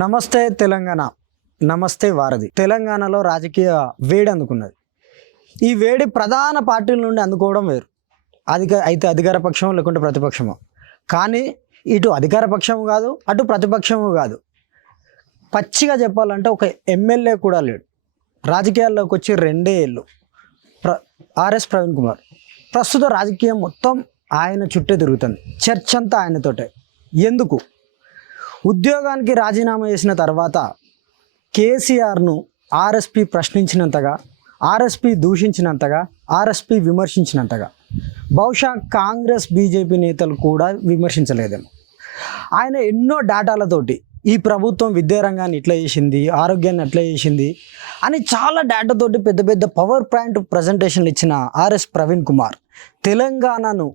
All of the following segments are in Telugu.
నమస్తే తెలంగాణ, నమస్తే వారధి. తెలంగాణలో రాజకీయ వేడి అందుకున్నది. ఈ వేడి ప్రధాన పార్టీల నుండి అందుకోవడం వేరు. అయితే అధికార పక్షం లేకుంటే ప్రతిపక్షమో. కానీ ఇటు అధికార పక్షము కాదు, అటు ప్రతిపక్షము కాదు. పచ్చిగా చెప్పాలంటే ఒక ఎమ్మెల్యే కూడా లేడు. రాజకీయాల్లోకి వచ్చి 2 ఏళ్ళు. ఆర్ఎస్ ప్రవీణ్ కుమార్. ప్రస్తుత రాజకీయం మొత్తం ఆయన చుట్టే తిరుగుతుంది. చర్చ అంతా ఆయనతోటే. ఎందుకు? ఉద్యోగానికి రాజీనామా చేసిన తర్వాత కేసీఆర్ను ఆర్ఎస్పీ ప్రశ్నించినంతగా, ఆర్ఎస్పీ దూషించినంతగా, ఆర్ఎస్పీ విమర్శించినంతగా బహుశా కాంగ్రెస్ బీజేపీ నేతలు కూడా విమర్శించలేదేమో. ఆయన ఎన్నో డేటాలతోటి ఈ ప్రభుత్వం విద్యారంగాన్ని ఇట్లా చేసింది, ఆరోగ్యాన్ని అట్లా చేసింది అని చాలా డేటాతోటి పెద్ద పెద్ద పవర్ పాయింట్ ప్రజెంటేషన్లు ఇచ్చిన ఆర్ఎస్ ప్రవీణ్ కుమార్ తెలంగాణను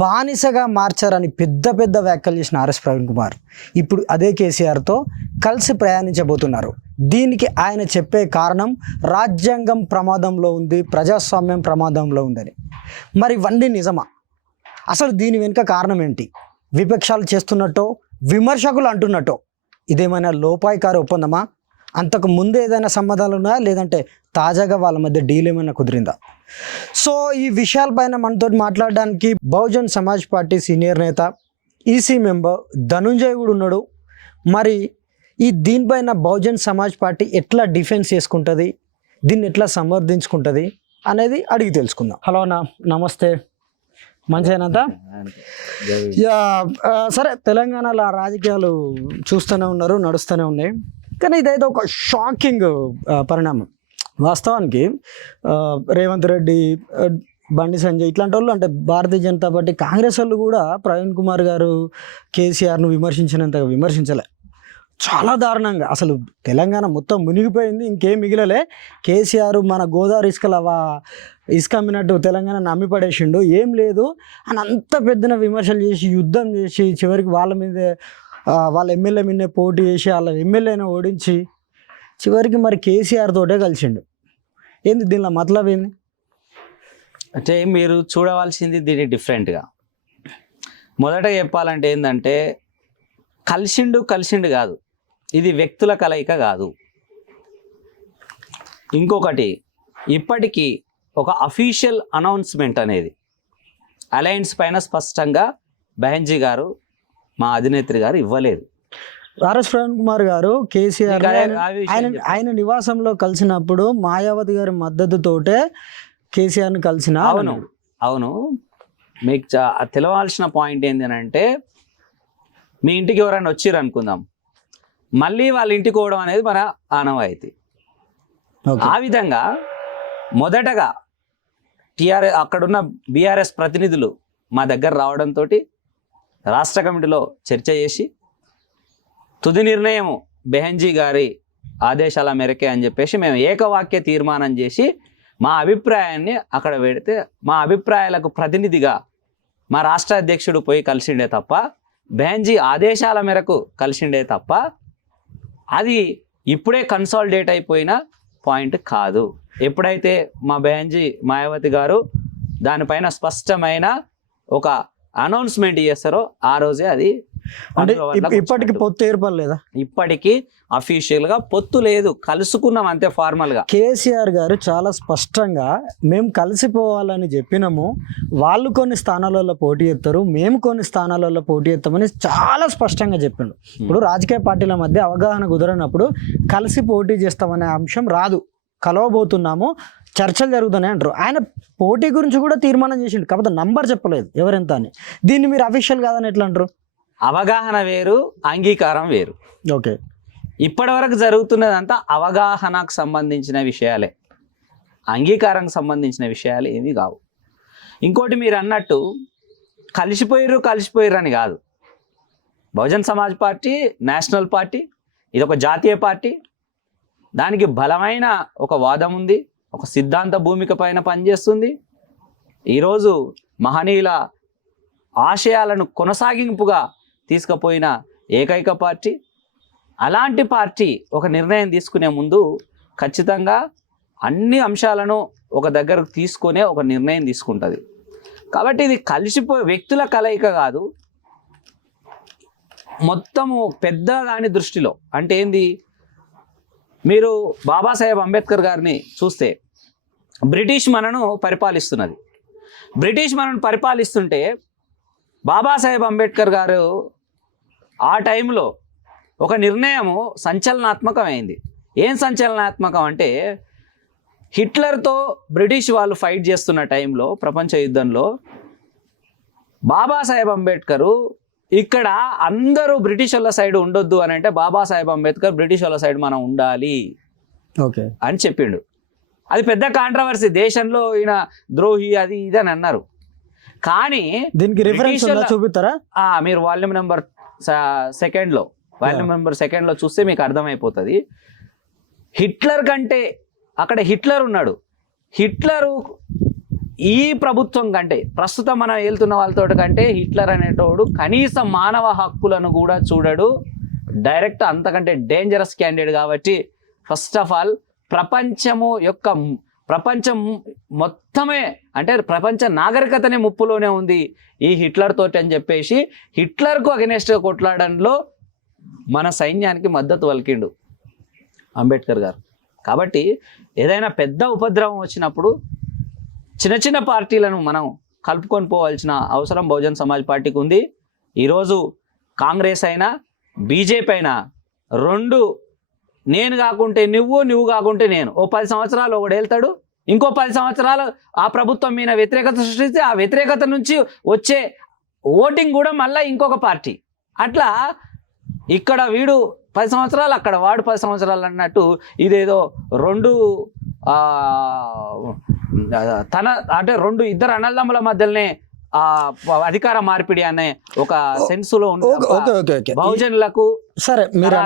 బానిసగా మార్చారని పెద్ద పెద్ద వ్యాఖ్యలు చేసిన ఆర్ఎస్ ప్రవీణ్ కుమార్ ఇప్పుడు అదే కేసీఆర్తో కలిసి ప్రయాణించబోతున్నారు. దీనికి ఆయన చెప్పే కారణం రాజ్యాంగం ప్రమాదంలో ఉంది, ప్రజాస్వామ్యం ప్రమాదంలో ఉందని. మరి ఇవన్నీ నిజమా? అసలు దీని వెనుక కారణం ఏంటి? విపక్షాలు చేస్తున్నట్టో, విమర్శకులు అంటున్నట్టో ఇదేమైనా లోపాయికారి ఒప్పందమా? అంతకు ముందు ఏదైనా సంబంధాలు ఉన్నాయా, లేదంటే తాజాగా వాళ్ళ మధ్య డీల్ ఏమైనా కుదిరిందా? సో ఈ విషయాలపైన మనతో మాట్లాడడానికి బహుజన్ సమాజ్ పార్టీ సీనియర్ నేత, ఈసీ మెంబర్ ధనుంజయ్ కూడా ఉన్నాడు. మరి దీనిపైన బహుజన్ సమాజ్ పార్టీ ఎట్లా డిఫెన్స్ చేసుకుంటుంది, దీన్ని ఎట్లా సమర్థించుకుంటుంది అనేది అడిగి తెలుసుకుందాం. హలో అన్న, నమస్తే. మంచిదేనంతా? సరే, తెలంగాణలో రాజకీయాలు చూస్తూనే ఉన్నారు, నడుస్తూనే ఉన్నాయి. కానీ ఇదైతే ఒక షాకింగ్ పరిణామం. వాస్తవానికి రేవంత్ రెడ్డి, బండి సంజయ్ ఇట్లాంటి వాళ్ళు, అంటే భారతీయ జనతా పార్టీ, కాంగ్రెస్ వాళ్ళు కూడా ప్రవీణ్ కుమార్ గారు కేసీఆర్ను విమర్శించినంతగా విమర్శించలే. చాలా దారుణంగా అసలు తెలంగాణ మొత్తం మునిగిపోయింది, ఇంకేం మిగిలలే. కేసీఆర్ మన గోదావరి ఇసుక అమ్మినట్టు తెలంగాణ నమ్మి పడేసిండు, ఏం లేదు అని అంత పెద్దన విమర్శలు చేసి, యుద్ధం చేసి, చివరికి వాళ్ళ ఎమ్మెల్యే మీదే పోటీ చేసి వాళ్ళ ఎమ్మెల్యేని ఓడించి చివరికి మరి కేసీఆర్ తోటే కలిసిండు. ఏంది దీనిలో మతలబ్ ఏంది? అంటే మీరు చూడవలసింది దీన్ని డిఫరెంట్గా. మొదట చెప్పాలంటే ఏంటంటే కలిసిండు కాదు, ఇది వ్యక్తుల కలయిక కాదు. ఇంకొకటి, ఇప్పటికీ ఒక అఫీషియల్ అనౌన్స్మెంట్ అనేది అలయన్స్ పైన స్పష్టంగా బెహెన్జీ గారు, మా అధినేత్రి గారు ఇవ్వలేదు. ఆర్ఎస్ ప్రవీణ్ కుమార్ గారు కేసీఆర్ ఆయన నివాసంలో కలిసినప్పుడు మాయావతి గారి మద్దతుతోటే కేసీఆర్ని కలిసిన. అవును. మీకు తెలవాల్సిన పాయింట్ ఏంటి అంటే, మీ ఇంటికి ఎవరైనా వచ్చిర్రు అనుకుందాం, మళ్ళీ వాళ్ళ ఇంటికి పోవడం అనేది మన ఆనవాయితీ. ఆ విధంగా మొదటగా అక్కడున్న బీఆర్ఎస్ ప్రతినిధులు మా దగ్గర రావడంతో రాష్ట్ర కమిటీలో చర్చ చేసి తుది నిర్ణయం బెహెన్జీ గారి ఆదేశాల మేరకే అని చెప్పేసి మేము ఏకవాక్య తీర్మానం చేసి మా అభిప్రాయాన్ని అక్కడ పెడితే, మా అభిప్రాయాలకు ప్రతినిధిగా మా రాష్ట్ర అధ్యక్షుడు పోయి కలిసిండే తప్ప, బెహెన్జీ ఆదేశాల మేరకు కలిసిండే తప్ప, అది ఇప్పుడే కన్సాలిడేట్ అయిపోయిన పాయింట్ కాదు. ఎప్పుడైతే మా బెహెన్జీ మాయావతి గారు దానిపైన స్పష్టమైన ఒక అనౌన్స్మెంట్ చేస్తారో ఆ రోజే అది. అంటే ఇప్పటికి పొత్తు ఏర్పడలేదా? ఇప్పటికీ అఫీషియల్గా పొత్తు లేదు, కలుసుకున్నాం అంతే ఫార్మల్గా. కేసీఆర్ గారు చాలా స్పష్టంగా మేము కలిసిపోవాలని చెప్పినాము, వాళ్ళు కొన్ని స్థానాలలో పోటీ చేస్తారు, మేము కొన్ని స్థానాలలో పోటీ చేస్తామని చాలా స్పష్టంగా చెప్పిండు. ఇప్పుడు రాజకీయ పార్టీల మధ్య అవగాహన కుదరనప్పుడు కలిసి పోటీ చేస్తామనే అంశం రాదు. కలవబోతున్నాము, చర్చలు జరుగుతున్నాయి అంటారు. ఆయన పోటీ గురించి కూడా తీర్మానం చేసిండు, కాకపోతే నంబర్ చెప్పలేదు ఎవరెంత అని. దీన్ని మీరు అఫీషియల్ కాదని ఎట్లా అంటారు? అవగాహన వేరు, అంగీకారం వేరు. ఓకే, ఇప్పటి వరకు జరుగుతున్నదంతా అవగాహనకు సంబంధించిన విషయాలే, అంగీకారానికి సంబంధించిన విషయాలు ఏమీ కావు. ఇంకోటి, మీరు అన్నట్టు కలిసిపోయిర్రు అని కాదు. Bahujan Samaj party national party, ఇది ఒక జాతీయ పార్టీ. దానికి బలమైన ఒక వాదం ఉంది, ఒక సిద్ధాంత భూమిక పైన పనిచేస్తుంది. ఈరోజు మహనీయుల ఆశయాలను కొనసాగింపుగా తీసుకుపోయిన ఏకైక పార్టీ. అలాంటి పార్టీ ఒక నిర్ణయం తీసుకునే ముందు ఖచ్చితంగా అన్ని అంశాలను ఒక దగ్గరకు తీసుకునే ఒక నిర్ణయం తీసుకుంటుంది. కాబట్టి ఇది వ్యక్తుల కలయిక కాదు, మొత్తము పెద్ద దాని దృష్టిలో అంటే ఏంది, మీరు బాబాసాహెబ్ అంబేద్కర్ గారిని చూస్తే బ్రిటిష్ మనను పరిపాలిస్తున్నది. బ్రిటిష్ మనను పరిపాలిస్తుంటే బాబాసాహెబ్ అంబేద్కర్ గారు ఆ టైంలో ఒక నిర్ణయము సంచలనాత్మకమైంది. ఏం సంచలనాత్మకం అంటే, హిట్లర్తో బ్రిటిష్ వాళ్ళు ఫైట్ చేస్తున్న టైంలో ప్రపంచ యుద్ధంలో బాబాసాహెబ్ అంబేద్కరు ఇక్కడ అందరూ బ్రిటిష్ వాళ్ళ సైడ్ ఉండొద్దు అని అంటే బాబాసాహెబ్ అంబేద్కర్ బ్రిటిష్ వాళ్ళ సైడ్ మనం ఉండాలి ఓకే అని చెప్పిండు. అది పెద్ద కాంట్రవర్సీ, దేశంలో ఈయన ద్రోహి అది ఇది అని అన్నారు. కానీ దీనికి రిఫరెన్స్ చూపిస్తారా? మీరు వాల్యూమ్ నెంబర్ సెకండ్లో చూస్తే మీకు అర్థమైపోతుంది. హిట్లర్ కంటే అక్కడ హిట్లర్ ఉన్నాడు. హిట్లరు ఈ ప్రభుత్వం కంటే, ప్రస్తుతం మనం వెళ్తున్న వాళ్ళతో కంటే హిట్లర్ అనేటోడు కనీసం మానవ హక్కులను కూడా చూడడు. డైరెక్ట్ అంతకంటే డేంజరస్ క్యాండిడేట్. కాబట్టి ఫస్ట్ ఆఫ్ ఆల్ ప్రపంచం మొత్తమే అంటే ప్రపంచ నాగరికతనే ముప్పులోనే ఉంది ఈ హిట్లర్ తోటి అని చెప్పేసి హిట్లర్కు అగెనెస్ట్గా కొట్లాడడంలో మన సైన్యానికి మద్దతు పలికిండు అంబేద్కర్ గారు. కాబట్టి ఏదైనా పెద్ద ఉపద్రవం వచ్చినప్పుడు చిన్న చిన్న పార్టీలను మనం కలుపుకొని పోవాల్సిన అవసరం బహుజన్ సమాజ్ పార్టీకి ఉంది. ఈరోజు కాంగ్రెస్ అయినా బీజేపీ అయినా రెండు, నేను కాకుంటే నువ్వు కాకుంటే నేను, ఓ 10 సంవత్సరాలు ఒకడు వెళ్తాడు, ఇంకో 10 సంవత్సరాలు ఆ ప్రభుత్వం మీద వ్యతిరేకత సృష్టిస్తే ఆ వ్యతిరేకత నుంచి వచ్చే ఓటింగ్ కూడా మళ్ళీ ఇంకొక పార్టీ. అట్లా ఇక్కడ వీడు 10 సంవత్సరాలు, అక్కడ వాడు 10 సంవత్సరాలు అన్నట్టు ఇదేదో ఇద్దరు అన్నదమ్ముల మధ్యలోనే అధికార మార్పిడి అనే ఒక సెన్స్ లో బహుజనులకు. సరే మీరు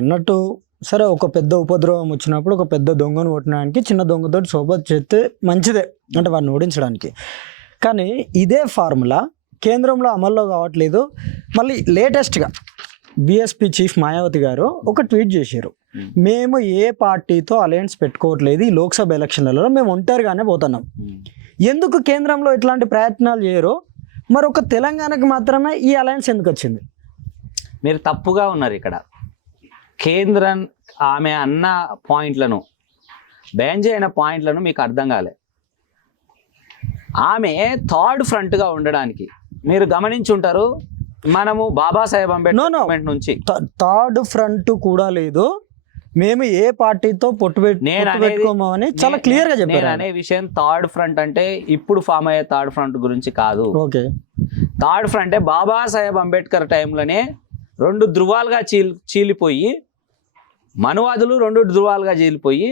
అన్నట్టు సరే, ఒక పెద్ద ఉపద్రవం వచ్చినప్పుడు ఒక పెద్ద దొంగను కొట్టడానికి చిన్న దొంగతో సోబత్ చేస్తే మంచిదే అంటే వాడిని ఓడించడానికి. కానీ ఇదే ఫార్ములా కేంద్రంలో అమల్లో కావట్లేదు. మళ్ళీ లేటెస్ట్గా బీఎస్పీ చీఫ్ మాయావతి గారు ఒక ట్వీట్ చేశారు, మేము ఏ పార్టీతో అలయన్స్ పెట్టుకోవట్లేదు, ఈ లోక్సభ ఎలక్షన్లలో మేము ఒంటరిగానే పోతున్నాం. ఎందుకు కేంద్రంలో ఇట్లాంటి ప్రయత్నాలు చేయరు, మరొక తెలంగాణకు మాత్రమే ఈ అలయన్స్ ఎందుకు వచ్చింది? మీరు తప్పుగా ఉన్నారు ఇక్కడ. కేంద్రం ఆమె అన్న పాయింట్లను, బ్యాన్ చేయన పాయింట్లను మీకు అర్థం కాలే. ఆమె థర్డ్ ఫ్రంట్గా ఉండడానికి మీరు గమనించి ఉంటారు. మనము బాబాసాహెబ్ అంబేద్కర్ నుంచి థర్డ్ ఫ్రంట్ కూడా లేదు, మేము ఏ పార్టీతో పొట్టు పెట్టుకోమని చాలా క్లియర్ గా చెప్పారు. నేను అనే విషయం థర్డ్ ఫ్రంట్ అంటే ఇప్పుడు ఫామ్ అయ్యే థర్డ్ ఫ్రంట్ గురించి కాదు. Okay, third front Babasaheb Ambedkar టైంలోనే 2 ధృవాలుగా చీలిపోయి, మనువాదులు 2 ధృవాలుగా చీలిపోయి,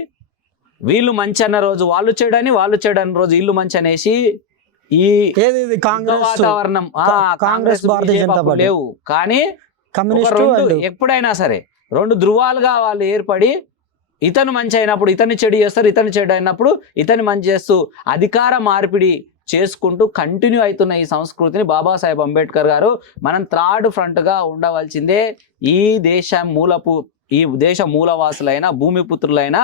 వీళ్ళు మంచి అన్న రోజు వాళ్ళు చెడని, వాళ్ళు చెడని రోజు వీళ్ళు మంచి అనేసి ఈ వాతావరణం కాంగ్రెస్ లేవు. కానీ ఎప్పుడైనా సరే 2 ధృవాలుగా వాళ్ళు ఏర్పడి, ఇతను మంచి అయినప్పుడు ఇతన్ని చెడు చేస్తారు, ఇతను చెడు అయినప్పుడు ఇతన్ని మంచి చేస్తూ అధికార మార్పిడి చేసుకుంటూ కంటిన్యూ అవుతున్న ఈ సంస్కృతిని బాబాసాహెబ్ అంబేద్కర్ గారు మనం థర్డ్ ఫ్రంట్గా ఉండవలసిందే. ఈ దేశ మూలవాసులైన భూమిపుత్రులైన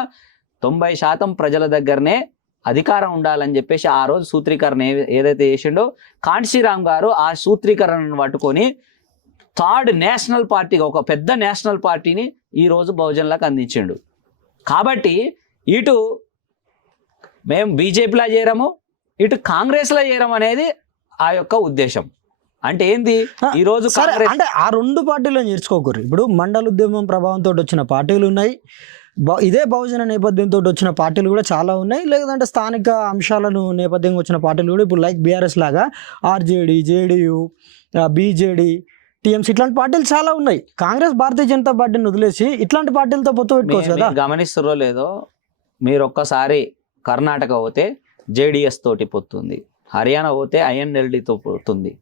90% ప్రజల దగ్గరనే అధికారం ఉండాలని చెప్పేసి ఆ రోజు సూత్రీకరణ ఏదైతే చేసిండో కాంశీరామ్ గారు ఆ సూత్రీకరణను పట్టుకొని థర్డ్ నేషనల్ పార్టీగా ఒక పెద్ద నేషనల్ పార్టీని ఈరోజు బహుజనులకు అందించిండు. కాబట్టి ఇటు మేము బీజేపీలో చేరము, ఇటు కాంగ్రెస్లో చేరం అనేది ఆ యొక్క ఉద్దేశం. అంటే ఏంది, ఈరోజు అంటే ఆ 2 పార్టీలను నేర్చుకోకూరు. ఇప్పుడు మండల ఉద్యమం ప్రభావంతో వచ్చిన పార్టీలు ఉన్నాయి, ఇదే బహుజన నేపథ్యంతో వచ్చిన పార్టీలు కూడా చాలా ఉన్నాయి, లేదంటే స్థానిక అంశాలను నేపథ్యంగా వచ్చిన పార్టీలు కూడా ఇప్పుడు లైక్ బీఆర్ఎస్ లాగా ఆర్జేడీ, జేడీయూ, బీజేడీ, టీఎంసీ ఇట్లాంటి పార్టీలు చాలా ఉన్నాయి. కాంగ్రెస్ భారతీయ జనతా పార్టీని వదిలేసి ఇట్లాంటి పార్టీలతో పొత్తు పెట్టుకోవచ్చు కదా. గమనిస్తారో లేదో, మీరు ఒక్కసారి కర్ణాటక పోతే జేడిఎస్ తోటి పొత్తుంది, హర్యానా పోతే ఐఎన్ఎల్డీతో పొత్తుంది.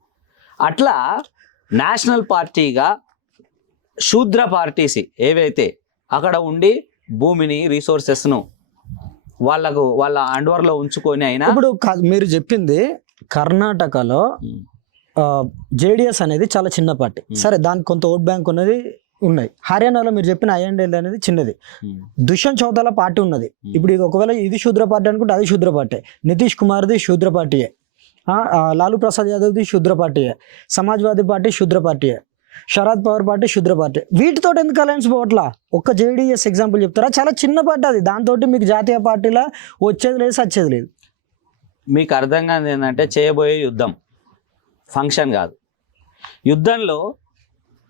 అట్లా నేషనల్ పార్టీగా శూద్ర పార్టీస్ ఏవైతే అక్కడ ఉండి భూమిని రిసోర్సెస్ను వాళ్ళ అండర్లో ఉంచుకొని అయినా. ఇప్పుడు మీరు చెప్పింది కర్ణాటకలో జేడిఎస్ అనేది చాలా చిన్న పార్టీ, సరే దానికి కొంత ఓట్ బ్యాంక్ ఉన్నది ఉన్నాయి. హర్యానాలో మీరు చెప్పిన ఐఎన్ఎల్ అనేది చిన్నది, దుష్యంత్ చౌతాల పార్టీ ఉన్నది. ఇప్పుడు ఇది ఒకవేళ ఇది శూద్ర పార్టీ అనుకుంటే అది శూద్ర పార్టీ, నితీష్ కుమార్ది శూద్ర పార్టీయే, లాలూ ప్రసాద్ యాదవ్ది శూద్ర పార్టీయే, సమాజ్వాదీ పార్టీ శూద్ర పార్టీయే, శరద్ పవార్ పార్టీ శుద్ర పార్టీ వీటితో ఎందుకు అలయన్స్ పోవట్లా? ఒక్క జేడీఎస్ ఎగ్జాంపుల్ చెప్తారా? చాలా చిన్న పార్టీ అది, దాంతో మీకు జాతీయ పార్టీలా వచ్చేది లేదు సచ్చేది లేదు. మీకు అర్థం కాదు ఏంటంటే చేయబోయే యుద్ధం ఫంక్షన్ కాదు. యుద్ధంలో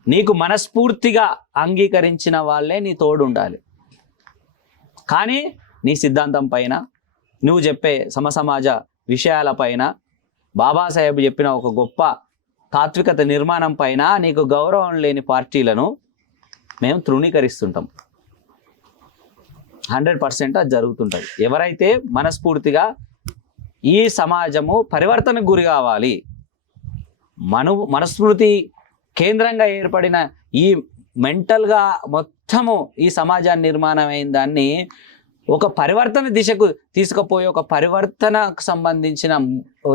నీకు మనస్ఫూర్తిగా అంగీకరించిన వాళ్ళే నీ తోడు ఉండాలి. కానీ నీ సిద్ధాంతం పైన, నువ్వు చెప్పే సమసమాజ విషయాలపైన, బాబాసాహెబ్ చెప్పిన ఒక గొప్ప తాత్వికత నిర్మాణం పైన నీకు గౌరవం లేని పార్టీలను మేము తృణీకరిస్తుంటాం. 100% అది జరుగుతుంటుంది. ఎవరైతే మనస్ఫూర్తిగా ఈ సమాజము పరివర్తనకు గురి కావాలి, మనస్ఫూర్తి కేంద్రంగా ఏర్పడిన ఈ మెంటల్గా మొత్తము ఈ సమాజాన్ని నిర్మాణం అయిన దాన్ని ఒక పరివర్తన దిశకు తీసుకుపోయి ఒక పరివర్తనకు సంబంధించిన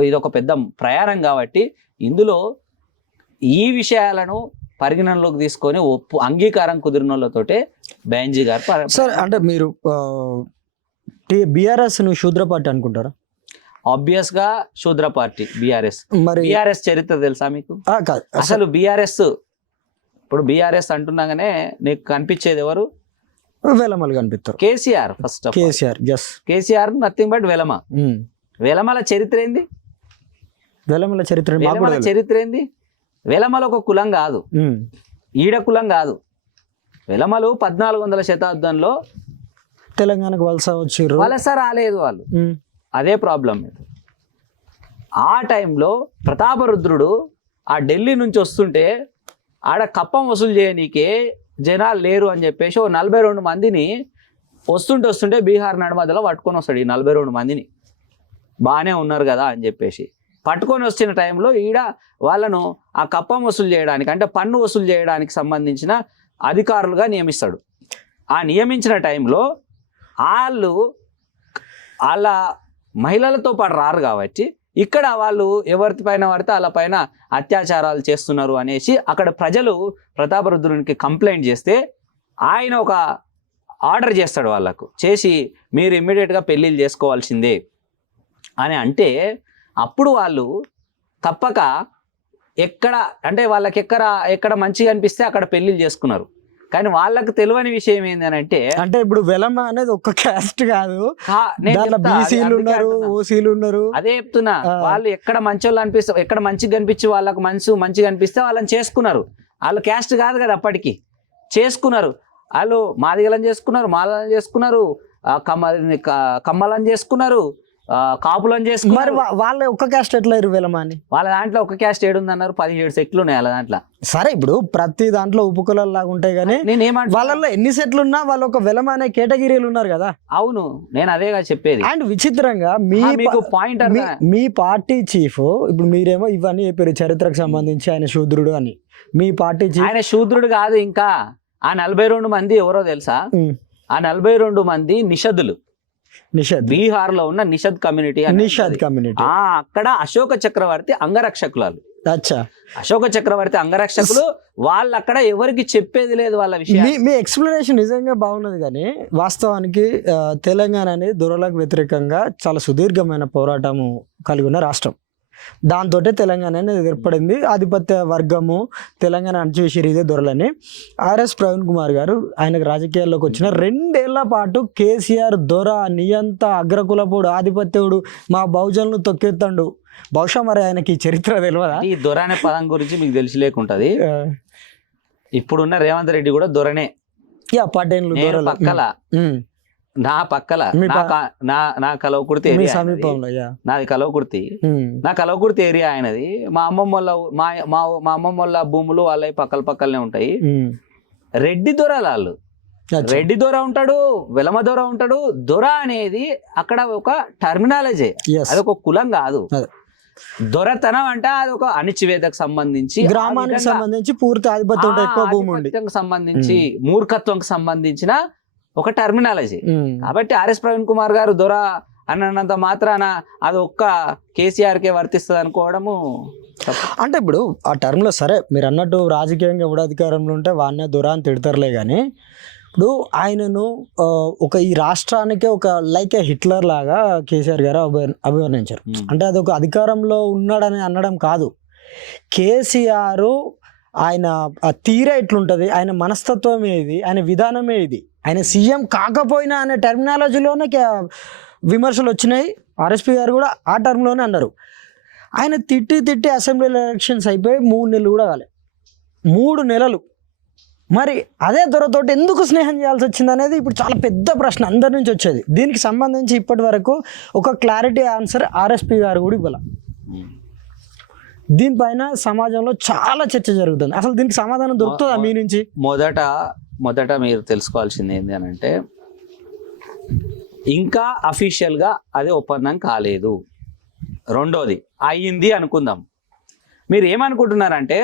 ఇది ఒక పెద్ద ప్రయాణం కాబట్టి ఇందులో ఈ విషయాలను పరిగణనలోకి తీసుకొని అంగీకారం కుదిరిన వాళ్ళతోటే బెంజీ గారు. సార్ అంటే మీరు బీఆర్ఎస్ ను శూద్ర పార్టీ అనుకుంటారా? ఆబ్వియస్ గా శూద్ర పార్టీ బీఆర్ఎస్. మరి బీఆర్ఎస్ చరిత్ర తెలుసా మీకు? కాదు అసలు బీఆర్ఎస్ ఇప్పుడు బీఆర్ఎస్ అంటున్నాగానే నీకు కనిపించేది ఎవరు? వెలమలు కనిపిస్తారు. KCR. First of KCR. KCR nothing but Velama. వెలమల చరిత్ర ఏంది? వెలమల చరిత్ర ఏంది? వెలమల ఒక కులం కాదు, ఈడ కులం కాదు. వెలమలు 1400వ శతాబ్దంలో తెలంగాణకు వలస రాలేదు వాళ్ళు. అదే ప్రాబ్లం. ఆ టైంలో ప్రతాపరుద్రుడు ఆ ఢిల్లీ నుంచి వస్తుంటే ఆడ కప్పం వసూలు చేయనీకే జనాలు లేరు అని చెప్పేసి 42 మందిని వస్తుంటే బీహార్ నడుమదలో పట్టుకొని వస్తాడు. ఈ 42 మందిని బాగానే ఉన్నారు కదా అని చెప్పేసి పట్టుకొని వచ్చిన టైంలో ఈడ వాళ్ళను ఆ కప్పం వసూలు చేయడానికి, అంటే పన్ను వసూలు చేయడానికి సంబంధించిన అధికారులుగా నియమిస్తాడు. ఆ నియమించిన టైంలో వాళ్ళ మహిళలతో పాటు రారు కాబట్టి ఇక్కడ వాళ్ళు ఎవరి పైన పడితే వాళ్ళ పైన అత్యాచారాలు చేస్తున్నారు అనేసి అక్కడ ప్రజలు ప్రతాపరుద్రునికి కంప్లైంట్ చేస్తే ఆయన ఒక ఆర్డర్ చేస్తాడు వాళ్ళకు, చేసి మీరు ఇమ్మీడియట్గా పెళ్ళిళ్ళు చేసుకోవాల్సిందే అని అంటే అప్పుడు వాళ్ళు తప్పక ఎక్కడ మంచిగా అనిపిస్తే అక్కడ పెళ్ళిళ్ళు చేసుకున్నారు. కానీ వాళ్ళకు తెలియని విషయం ఏంటంటే అంటే ఇప్పుడు వెలమ అనేది ఒక్క క్యాస్ట్ కాదు, బీసీలు ఉన్నారు, ఓసీలు ఉన్నారు. అదే చెప్తున్నా. వాళ్ళు ఎక్కడ మంచోళ్ళు అనిపిస్తే, ఎక్కడ మంచిగా కనిపించి వాళ్ళకు మంచిగా అనిపిస్తే వాళ్ళని చేసుకున్నారు. వాళ్ళు క్యాస్ట్ కాదు కదా, అప్పటికి చేసుకున్నారు. వాళ్ళు మాదిగలను చేసుకున్నారు, మాలని చేసుకున్నారు, కమ్మలను చేసుకున్నారు, కాపులను చేసుకున్నారు. వాళ్ళ ఒక్క క్యాస్ట్ ఎట్లా వెలమ అని? వాళ్ళ దాంట్లో ఒక క్యాస్ట్ ఏడుందన్నారు, 17 సెట్లు ఉన్నాయి వాళ్ళ దాంట్లో. సరే ఇప్పుడు ప్రతి దాంట్లో ఉపకులాలు లాగా ఉంటాయి కానీ వాళ్ళల్లో ఎన్ని సెట్లు ఉన్నా వాళ్ళు ఒక వెలమ అనే కేటగిరీలు ఉన్నారు కదా. అవును, నేను అదేగా చెప్పేది. అండ్ విచిత్రంగా పాయింట్ మీ పార్టీ చీఫ్ ఇప్పుడు మీరేమో ఇవన్నీ చెప్పారు చరిత్రకు సంబంధించి ఆయన శూద్రుడు అని. మీ పార్టీ చీఫ్ ఆయన శూద్రుడు కాదు. ఇంకా ఆ 42 మంది ఎవరో తెలుసా? ఆ 42 మంది నిషధులు. బీహార్ లో ఉన్న నిషద్ కమ్యూనిటీ. అక్కడ అశోక చక్రవర్తి అంగరక్షకులు. అశోక చక్రవర్తి అంగరక్షకులు వాళ్ళు అక్కడ ఎవరికి చెప్పేది లేదు వాళ్ళ విషయం. మీ ఎక్స్ప్లెనేషన్ నిజంగా బాగున్నది కానీ వాస్తవానికి తెలంగాణ అనేది దొరలకు వ్యతిరేకంగా చాలా సుదీర్ఘమైన పోరాటము కలిగి ఉన్న రాష్ట్రం. దాంతో తెలంగాణ అనేది ఏర్పడింది. ఆధిపత్య వర్గము తెలంగాణ అణచివేసిరు ఇదే దొరలని. ఆర్ఎస్ ప్రవీణ్ కుమార్ గారు ఆయనకు రాజకీయాల్లోకి వచ్చిన 2 ఏళ్ల పాటు కేసీఆర్ దొర, నియంత, అగ్రకులపుడు, ఆధిపత్యుడు, మా బహుజనులు తొక్కెత్తండు. బహుశా మరి ఆయనకి చరిత్ర తెలియదా? ఈ దొర అనే పదం గురించి మీకు తెలిసి లేకుంటది. ఇప్పుడున్న రేవంత్ రెడ్డి కూడా దొరనే. పక్కల నా పక్కల నా కలవకుర్తి ఏరియా, నాది కలవకుర్తి. నా కలవకుర్తి ఏరియా ఆయనది. మా అమ్మమ్మ వాళ్ళ భూములు వాళ్ళ పక్కలనే ఉంటాయి. రెడ్డి దొరలు వాళ్ళు. రెడ్డి దొర ఉంటాడు, వెలమ దొర ఉంటాడు. దొర అనేది అక్కడ ఒక టర్మినాలజీ, అది ఒక కులం కాదు. దొరతనం అంటే అది ఒక అణిచివేతకు సంబంధించి, గ్రామానికి సంబంధించి, పూర్తి ఆధిపత్యం ఎక్కువ భూమి సంబంధించి, మూర్ఖత్వంకి సంబంధించిన ఒక టర్మినాలజీ. కాబట్టి ఆర్ఎస్ ప్రవీణ్ కుమార్ గారు దొర అన్నంత మాత్రాన అది ఒక్క కేసీఆర్కే వర్తిస్తుంది అనుకోవడము. అంటే ఇప్పుడు ఆ టర్మ్లో సరే మీరు అన్నట్టు రాజకీయంగా ఎవడు అధికారంలో ఉంటే వాడినే దొర అని తిడతారులే కానీ ఇప్పుడు ఆయనను ఒక ఈ రాష్ట్రానికే ఒక లైక్ ఏ హిట్లర్ లాగా కేసీఆర్ గారు అభివర్ణించారు. అంటే అది ఒక అధికారంలో ఉన్నాడని అనడం కాదు. కేసీఆర్ ఆయన ఆ తీరే ఎట్లుంటుంది, ఆయన మనస్తత్వం ఏది, ఆయన విధానమే ఇది. ఆయన సీఎం కాకపోయినా అనే టెర్మినాలజీలోనే విమర్శలు వచ్చినాయి. ఆర్ఎస్పీ గారు కూడా ఆ టర్మ్లోనే అన్నారు. ఆయన తిట్టి అసెంబ్లీ ఎలక్షన్స్ అయిపోయి 3 నెలలు కూడా కాలే, 3 నెలలు. మరి అదే దొరతోటి ఎందుకు స్నేహం చేయాల్సి వచ్చింది అనేది ఇప్పుడు చాలా పెద్ద ప్రశ్న అందరి నుంచి వచ్చేది. దీనికి సంబంధించి ఇప్పటి వరకు ఒక క్లారిటీ ఆన్సర్ ఆర్ఎస్పీ గారు కూడా ఇవ్వాలి. దీనిపైన సమాజంలో చాలా చర్చ జరుగుతుంది. అసలు దీనికి సమాధానం దొరుకుతుందా మీ నుంచి? మొదట మీరు తెలుసుకోవాల్సింది ఏంటి అని అంటే, ఇంకా అఫీషియల్గా అది ఒప్పందం కాలేదు. రెండోది అయ్యింది అనుకుందాం. మీరు ఏమనుకుంటున్నారంటే,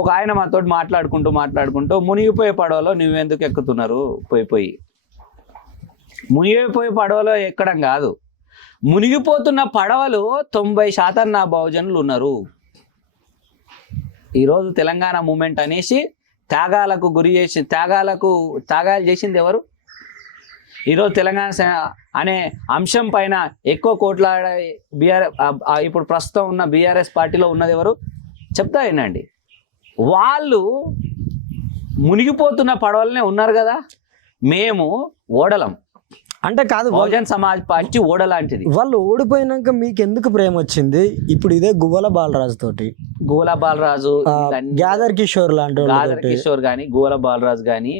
ఒక ఆయన మాతో మాట్లాడుకుంటూ మునిగిపోయే పడవలో నువ్వెందుకు ఎక్కుతున్నారు, పోయి మునిగిపోయే పడవలో ఎక్కడం కాదు, మునిగిపోతున్న పడవలు 90% నా బహుజనులు ఉన్నారు. ఈరోజు తెలంగాణ మూమెంట్ అనేసి త్యాగాలకు గురి చేసి త్యాగాలు చేసింది ఎవరు? ఈరోజు తెలంగాణ అనే అంశం పైన ఎక్కువ కోట్లాడే ఇప్పుడు ప్రస్తుతం ఉన్న బీఆర్ఎస్ పార్టీలో ఉన్నది ఎవరు చెప్తా వినండి. వాళ్ళు మునిగిపోతున్న పడవలనే ఉన్నారు కదా. మేము ఓడలం అంటే కాదు, బహుజన్ సమాజ్ పార్టీ ఓడలాంటిది. వాళ్ళు ఓడిపోయినాక మీకు ఎందుకు ప్రేమ వచ్చింది? ఇప్పుడు ఇదే గువ్వల బాలరాజు తోటి, గువ్వల బాలరాజు, గ్యాదర్ కిషోర్ లాంటి కిషోర్ గాని, గువ్వల బాలరాజు గాని,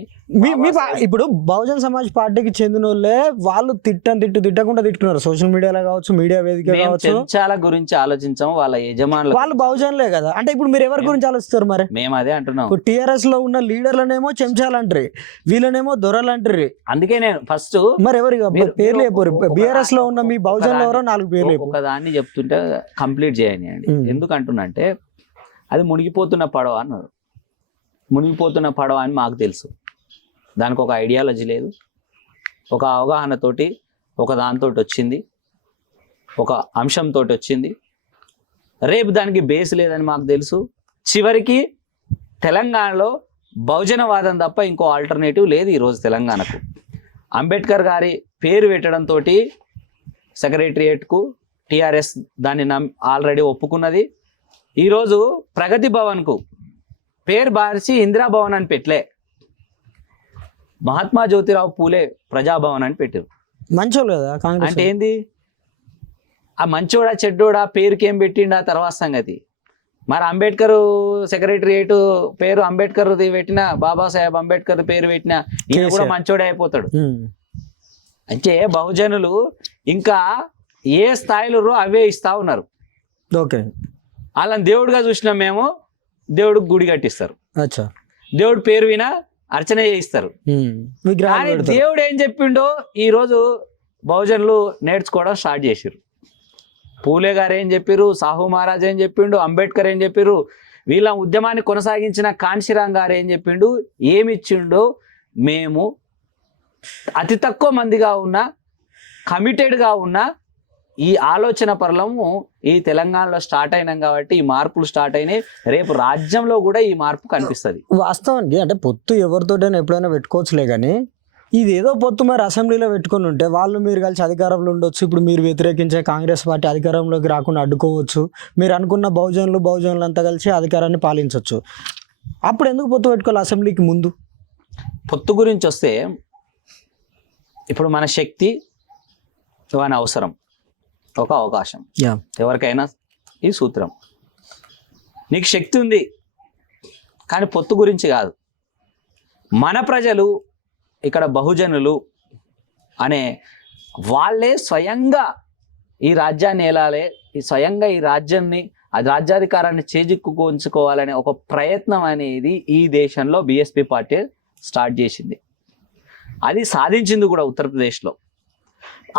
ఇప్పుడు బహుజన్ సమాజ్ పార్టీకి చెందిన వాళ్ళే వాళ్ళు తిట్టకుండా తిట్టుకున్నారు. సోషల్ మీడియాలో కావచ్చు, మీడియా వేదిక కావచ్చు. చాలా గురించి ఆలోచించాము. వాళ్ళ యజమానులు వాళ్ళు బహుజనులే కదా. అంటే ఇప్పుడు మీరు ఎవరి గురించి ఆలోచిస్తారు? మరి మేము అదే అంటున్నాం. టిఆర్ఎస్ లో ఉన్న లీడర్లనేమో చెంచాలంటారు, వీళ్ళనేమో దొరలంటారు. అందుకే నేను ఫస్ట్ మరి ఎవరు పేర్లు చెప్పారు? బీఆర్ఎస్ లో ఉన్న మీ బహుజనులు ఎవరో 4 పేర్లు ఒక దాన్ని చెప్తుంటే కంప్లీట్ చేయండి. ఎందుకు అంటున్నా అంటే, అది మునిగిపోతున్న పడవ అన్నారు. మునిగిపోతున్న పడవ అని మాకు తెలుసు. దానికి ఒక ఐడియాలజీ లేదు, ఒక అవగాహనతోటి ఒక దాంతో వచ్చింది, ఒక అంశంతో వచ్చింది. రేపు దానికి బేస్ లేదని మాకు తెలుసు. చివరికి తెలంగాణలో బహుజనవాదం తప్ప ఇంకో ఆల్టర్నేటివ్ లేదు ఈరోజు తెలంగాణకు. అంబేద్కర్ గారి పేరు పెట్టడంతో సెక్రటరియేట్కు టీఆర్ఎస్ దాన్ని ఆల్రెడీ ఒప్పుకున్నది. ఈరోజు ప్రగతి భవన్కు పేరు మార్చి ఇందిరాభవన్ అని పెట్టలే, మహాత్మా జ్యోతిరావు పూలే ప్రజాభవన్ అని పెట్టారు. మంచోళ్ళు కదా కాంగ్రెస్ అంటే ఏంది? ఆ మంచోడా చెడ్డోడా పేరుకి ఏం పెట్టిండా తర్వాత సంగతి. మరి అంబేద్కర్ సెక్రటరియేట్ పేరు అంబేద్కర్ పెట్టిన, బాబాసాహెబ్ అంబేద్కర్ పేరు పెట్టిన ఈయన కూడా మంచోడే అయిపోతాడు. అంటే బహుజనులు ఇంకా ఏ స్థాయిలో అవే ఇస్తా ఉన్నారు. ఓకే, వాళ్ళని దేవుడిగా చూసినాం మేము, దేవుడికి గుడి కట్టిస్తారు, అచ్చా, దేవుడి పేరు వినా అర్చన చేయిస్తారు. కానీ దేవుడు ఏం చెప్పిండో ఈరోజు బహుజనులు నేర్చుకోవడం స్టార్ట్ చేసిర్రు. పూలే గారు ఏం చెప్పారు, సాహు మహారాజ్ ఏం చెప్పిండు, అంబేద్కర్ ఏం చెప్పారు, వీళ్ళ ఉద్యమాన్ని కొనసాగించిన కాన్షీరామ్ గారు ఏం చెప్పిండు, ఏమిచ్చిండో మేము అతి తక్కువ మందిగా ఉన్న, కమిటెడ్గా ఉన్న ఈ ఆలోచన పరలము ఈ తెలంగాణలో స్టార్ట్ అయినాం కాబట్టి ఈ మార్పులు స్టార్ట్ అయినాయి. రేపు రాజ్యంలో కూడా ఈ మార్పు కనిపిస్తుంది. వాస్తవానికి అంటే పొత్తు ఎవరితోటైనా ఎప్పుడైనా పెట్టుకోవచ్చులే, కానీ ఇది ఏదో పొత్తు మరి అసెంబ్లీలో పెట్టుకొని ఉంటే వాళ్ళు మీరు కలిసి అధికారంలో ఉండొచ్చు. ఇప్పుడు మీరు వ్యతిరేకించే కాంగ్రెస్ పార్టీ అధికారంలోకి రాకుండా అడ్డుకోవచ్చు. మీరు అనుకున్న బహుజనులు అంతా కలిసి అధికారాన్ని పాలించవచ్చు. అప్పుడు ఎందుకు పొత్తు పెట్టుకోవాలి అసెంబ్లీకి ముందు? పొత్తు గురించి వస్తే ఇప్పుడు మన శక్తి అని అవసరం, ఒక అవకాశం ఎవరికైనా. ఈ సూత్రం, నీకు శక్తి ఉంది కానీ పొత్తు గురించి కాదు. మన ప్రజలు ఇక్కడ బహుజనులు అనే వాళ్ళే స్వయంగా ఈ రాజ్యాన్ని ఏలాలే, స్వయంగా ఈ రాజ్యాన్ని, రాజ్యాధికారాన్ని చేజిక్కుంచుకోవాలనే ఒక ప్రయత్నం అనేది ఈ దేశంలో బీఎస్పీ పార్టీ స్టార్ట్ చేసింది. అది సాధించింది కూడా ఉత్తరప్రదేశ్లో.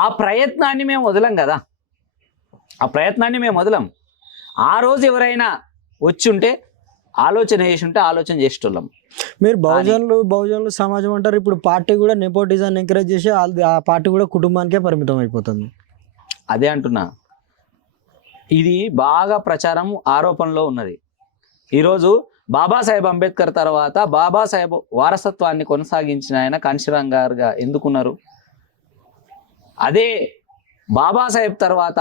ఆ ప్రయత్నాన్ని మేము వదలం కదా, ఆ ప్రయత్నాన్ని మేము వదలం. ఆ రోజు ఎవరైనా వచ్చి ఉంటే, ఆలోచన చేసి ఉంటే ఆలోచన చేసేటోళ్ళం. మీరు బహుజనులు సమాజం అంటారు. ఇప్పుడు పార్టీ కూడా నెపోటిజాన్ని ఎంకరేజ్ చేసి ఆ పార్టీ కూడా కుటుంబానికే పరిమితం అయిపోతుంది. అదే అంటున్నా, ఇది బాగా ప్రచారం ఆరోపణలో ఉన్నది. ఈరోజు బాబాసాహెబ్ అంబేద్కర్ తర్వాత బాబాసాహెబ్ వారసత్వాన్ని కొనసాగించిన ఆయన కాన్షీరామ్ గారుగా ఎందుకున్నారు? అదే బాబాసాహెబ్ తర్వాత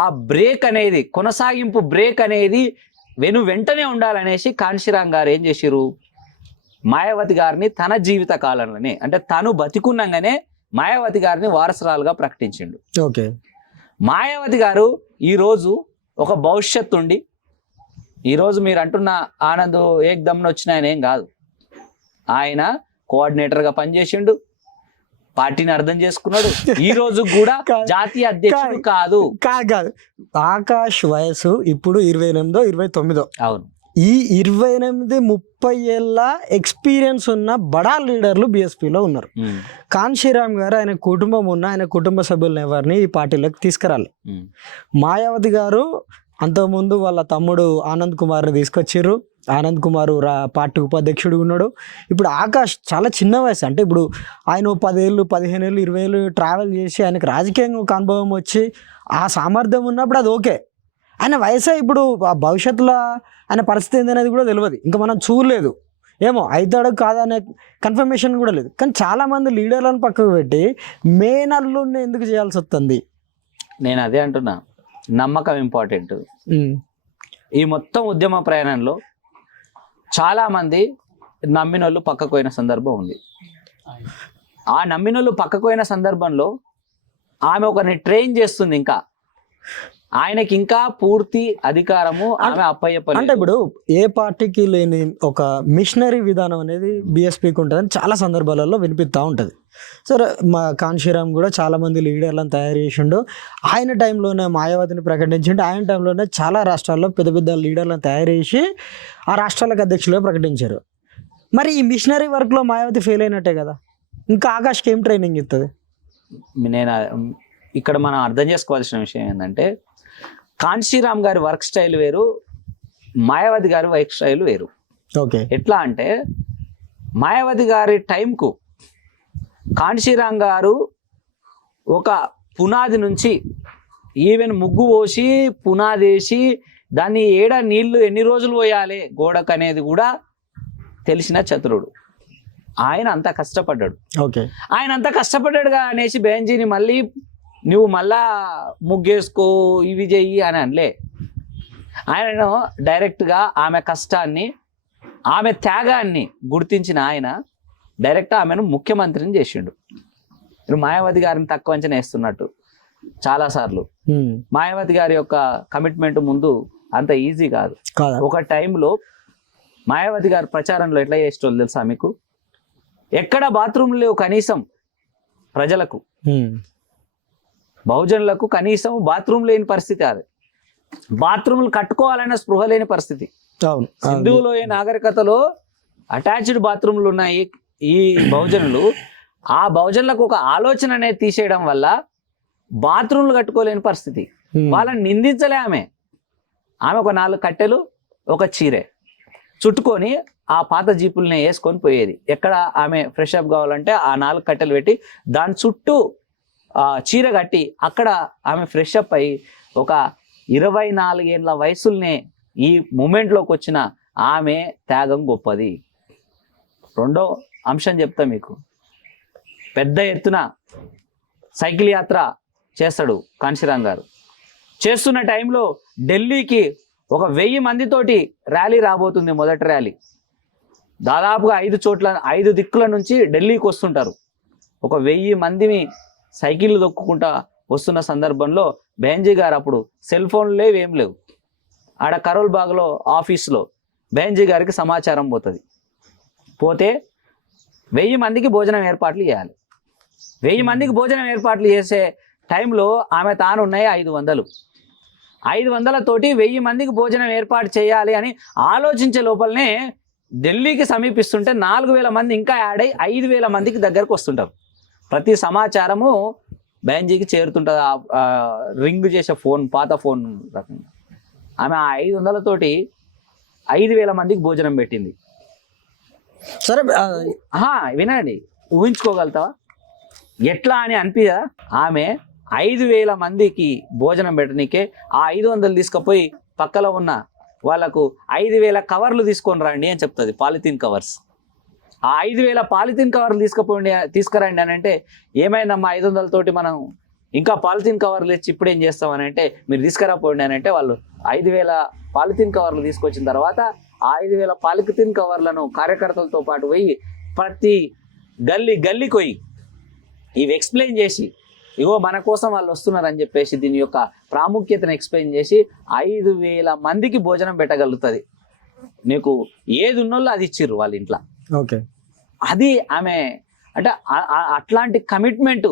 ఆ బ్రేక్ అనేది, కొనసాగింపు బ్రేక్ అనేది వెంటనే ఉండాలనేసి కాన్షీరామ్ గారు ఏం చేసిరు, మాయావతి గారిని తన జీవిత కాలంలోనే అంటే తను బతికున్నాగానే మాయావతి గారిని వారసురాలుగా ప్రకటించిండు. ఓకే. మాయావతి గారు ఈరోజు ఒక భవిష్యత్తు ఉండి, ఈరోజు మీరు అంటున్న ఆనంద్ ఏకదమ్న వచ్చిన ఆయన ఏం కాదు, ఆయన కోఆర్డినేటర్గా పనిచేసిండు, పార్టీని అర్థం చేసుకున్నాడు, ఈ రోజు కూడా జాతీయ అధ్యక్షుడు కాదు. కాదు ఆకాష్ వయసు ఇప్పుడు 28 29. అవును. ఈ 28-30 ఏళ్ళ ఎక్స్పీరియన్స్ ఉన్న బడా లీడర్లు బీఎస్పీలో ఉన్నారు. కాన్షీరామ్ గారు ఆయన కుటుంబం ఉన్న ఆయన కుటుంబ సభ్యులను ఎవరిని ఈ పార్టీలోకి తీసుకురాలి. మాయావతి గారు అంతకుముందు వాళ్ళ తమ్ముడు ఆనంద్ కుమార్ని తీసుకొచ్చారు. ఆనంద్ కుమార్ పార్టీ ఉపాధ్యక్షుడు ఉన్నాడు. ఇప్పుడు ఆకాష్ చాలా చిన్న వయసు, అంటే ఇప్పుడు ఆయన 10 ఏళ్ళు 15 ఏళ్ళు 20 ఏళ్ళు ట్రావెల్ చేసి ఆయనకు రాజకీయంగా ఒక అనుభవం వచ్చి ఆ సామర్థ్యం ఉన్నప్పుడు అది ఓకే. ఆయన వయసే ఇప్పుడు ఆ భవిష్యత్తులో ఆయన పరిస్థితి ఏందనేది కూడా తెలియదు, ఇంకా మనం చూడలేదు, ఏమో అవుతాడు కాదనే కన్ఫర్మేషన్ కూడా లేదు. కానీ చాలామంది లీడర్లను పక్కకు పెట్టి మేనల్లుని ఎందుకు చేయాల్సి వస్తుంది? నేను అదే అంటున్నా, నమ్మకం ఇంపార్టెంట్. ఈ మొత్తం ఉద్యమ ప్రయాణంలో చాలామంది నమ్మినోళ్ళు పక్కకు పోయిన సందర్భం ఉంది. ఆ నమ్మినోళ్ళు పక్కకు పోయిన సందర్భంలో ఆమె ఒకరిని ట్రైన్ చేస్తుంది, ఇంకా ఆయనకి ఇంకా పూర్తి అధికారము ఆమె అప్పయ్యప్ప. అంటే ఇప్పుడు ఏ పార్టీకి లేని ఒక మిషనరీ విధానం అనేది బీఎస్పీకి ఉంటుందని చాలా సందర్భాలలో వినిపిస్తూ ఉంటుంది. సరే, మా కాన్షీరామ్ కూడా చాలామంది లీడర్లను తయారు చేసిండు. ఆయన టైంలోనే మాయావతిని ప్రకటించిండు. ఆయన టైంలోనే చాలా రాష్ట్రాల్లో పెద్ద పెద్ద లీడర్లను తయారు చేసి ఆ రాష్ట్రాలకు అధ్యక్షులుగా ప్రకటించారు. మరి ఈ మిషనరీ వర్క్లో మాయావతి ఫెయిల్ అయినట్టే కదా, ఇంకా ఆకాష్కి ఏం ట్రైనింగ్ ఇస్తుంది? నేను ఇక్కడ మనం అర్థం చేసుకోవాల్సిన విషయం ఏంటంటే, కాన్షీరామ్ గారి వర్క్ స్టైల్ వేరు, మాయావతి గారి వర్క్ స్టైల్ వేరు. ఓకే. ఎట్లా అంటే, మాయావతి గారి టైంకు కాన్షీరామ్ గారు ఒక పునాది నుంచి ఈవెన్ ముగ్గు పోసి పునాది వేసి దాన్ని నీళ్లు ఎన్ని రోజులు పోయాలి గోడకు అనేది కూడా తెలిసిన చతురుడు. ఆయన అంత కష్టపడ్డాడు. ఓకే. ఆయన అంత కష్టపడ్డాడుగా అనేసి బెంజీని మళ్ళీ నువ్వు మళ్ళా ముగ్గేసుకో ఇవి చెయ్యి అని అనలే. ఆయనను డైరెక్ట్గా ఆమె కష్టాన్ని ఆమె త్యాగాన్ని గుర్తించిన ఆయన డైరెక్ట్ ఆమెను ముఖ్యమంత్రిని చేసిండు. మీరు మాయావతి గారిని తక్కువ అంచనా వేస్తున్నట్టు చాలాసార్లు. మాయావతి గారి యొక్క కమిట్మెంట్ ముందు అంత ఈజీ కాదు. ఒక టైంలో మాయావతి గారి ప్రచారంలో ఎట్లా చేసేటోళ్ళు తెలుసా మీకు? ఎక్కడ బాత్రూమ్ లేవు కనీసం ప్రజలకు, బహుజనులకు కనీసం బాత్రూమ్ లేని పరిస్థితి. అది బాత్రూమ్లు కట్టుకోవాలన్న స్పృహ లేని పరిస్థితి. సింధువులో ఈ నాగరికతలో అటాచ్డ్ బాత్రూమ్లు ఉన్నాయి. ఈ బహుజనులు ఆ బహుజనులకు ఒక ఆలోచన అనేది తీసేయడం వల్ల బాత్రూమ్లు కట్టుకోలేని పరిస్థితి. వాళ్ళని నిందించలే ఆమె ఒక 4 కట్టెలు ఒక చీరే చుట్టుకొని ఆ పాత జీపుల్ని వేసుకొని పోయేది. ఎక్కడ ఆమె ఫ్రెష్ అప్ కావాలంటే ఆ 4 కట్టెలు పెట్టి దాని చుట్టూ చీర కట్టి అక్కడ ఆమె ఫ్రెష్ అప్ అయ్యి ఒక 24 ఏళ్ళ వయసుల్నే ఈ మూమెంట్లోకి వచ్చిన ఆమె త్యాగం గొప్పది. రెండో అంశం చెప్తా మీకు. పెద్ద ఎత్తున సైకిల్ యాత్ర చేస్తాడు కాన్షీరామ్ గారు. చేస్తున్న టైంలో ఢిల్లీకి ఒక 1000 మందితోటి ర్యాలీ రాబోతుంది. మొదటి ర్యాలీ దాదాపుగా 5 దిక్కుల నుంచి ఢిల్లీకి వస్తుంటారు. ఒక 1000 మందిని సైకిళ్ళు దొక్కుకుంటా వస్తున్న సందర్భంలో బెంజీ గారు అప్పుడు సెల్ ఫోన్లు లేవు, ఏం లేవు. ఆడ కరోల్ బాగ్లో ఆఫీస్లో బెంజీ గారికి సమాచారం పోతే 1000 మందికి భోజనం ఏర్పాట్లు చేయాలి. 1000 మందికి భోజనం ఏర్పాట్లు చేసే టైంలో ఆమె తానున్నాయి 500 తోటి 1000 మందికి భోజనం ఏర్పాటు చేయాలి అని ఆలోచించే లోపలనే ఢిల్లీకి సమీపిస్తుంటే 4000 మంది ఇంకా యాడ్ అయ్యి 5000 మందికి దగ్గరకు వస్తుంటారు. ప్రతి సమాచారము బెంజీకి చేరుతుంటుంది. రింగ్ చేసే ఫోన్, పాత ఫోన్ రకంగా. ఆమె 500 తోటి 5000 మందికి భోజనం పెట్టింది. సరే వినండి, ఊహించుకోగలుగుతావా ఎట్లా అని అనిపించదా? ఆమె 5000 మందికి భోజనం పెట్టనీకే ఆ 500 తీసుకుపోయి పక్కలో ఉన్న వాళ్ళకు 5000 కవర్లు తీసుకొని రండి అని చెప్తుంది, పాలిథిన్ కవర్స్. ఆ 5000 పాలిథిన్ కవర్లు తీసుకురండి అని అంటే ఏమైందమ్మా 500 తోటి మనం ఇంకా పాలిథిన్ కవర్లు తెచ్చి ఇప్పుడు ఏం చేస్తామని అంటే మీరు తీసుకురాపోండి అని అంటే వాళ్ళు 5,000 పాలిథిన్ కవర్లు తీసుకొచ్చిన తర్వాత ఆ 5,000 పాలిథిన్ కవర్లను కార్యకర్తలతో పాటు పోయి ప్రతి గల్లీకి పోయి ఇవి ఎక్స్ప్లెయిన్ చేసి ఇగో మన కోసం వాళ్ళు వస్తున్నారని చెప్పేసి దీని యొక్క ప్రాముఖ్యతను ఎక్స్ప్లెయిన్ చేసి 5,000 మందికి భోజనం పెట్టగలుగుతుంది. నీకు ఏది ఉన్నోళ్ళు అది ఇచ్చిర్రు వాళ్ళ ఇంట్లో. ఓకే, అది ఆమె అంటే అట్లాంటి కమిట్మెంట్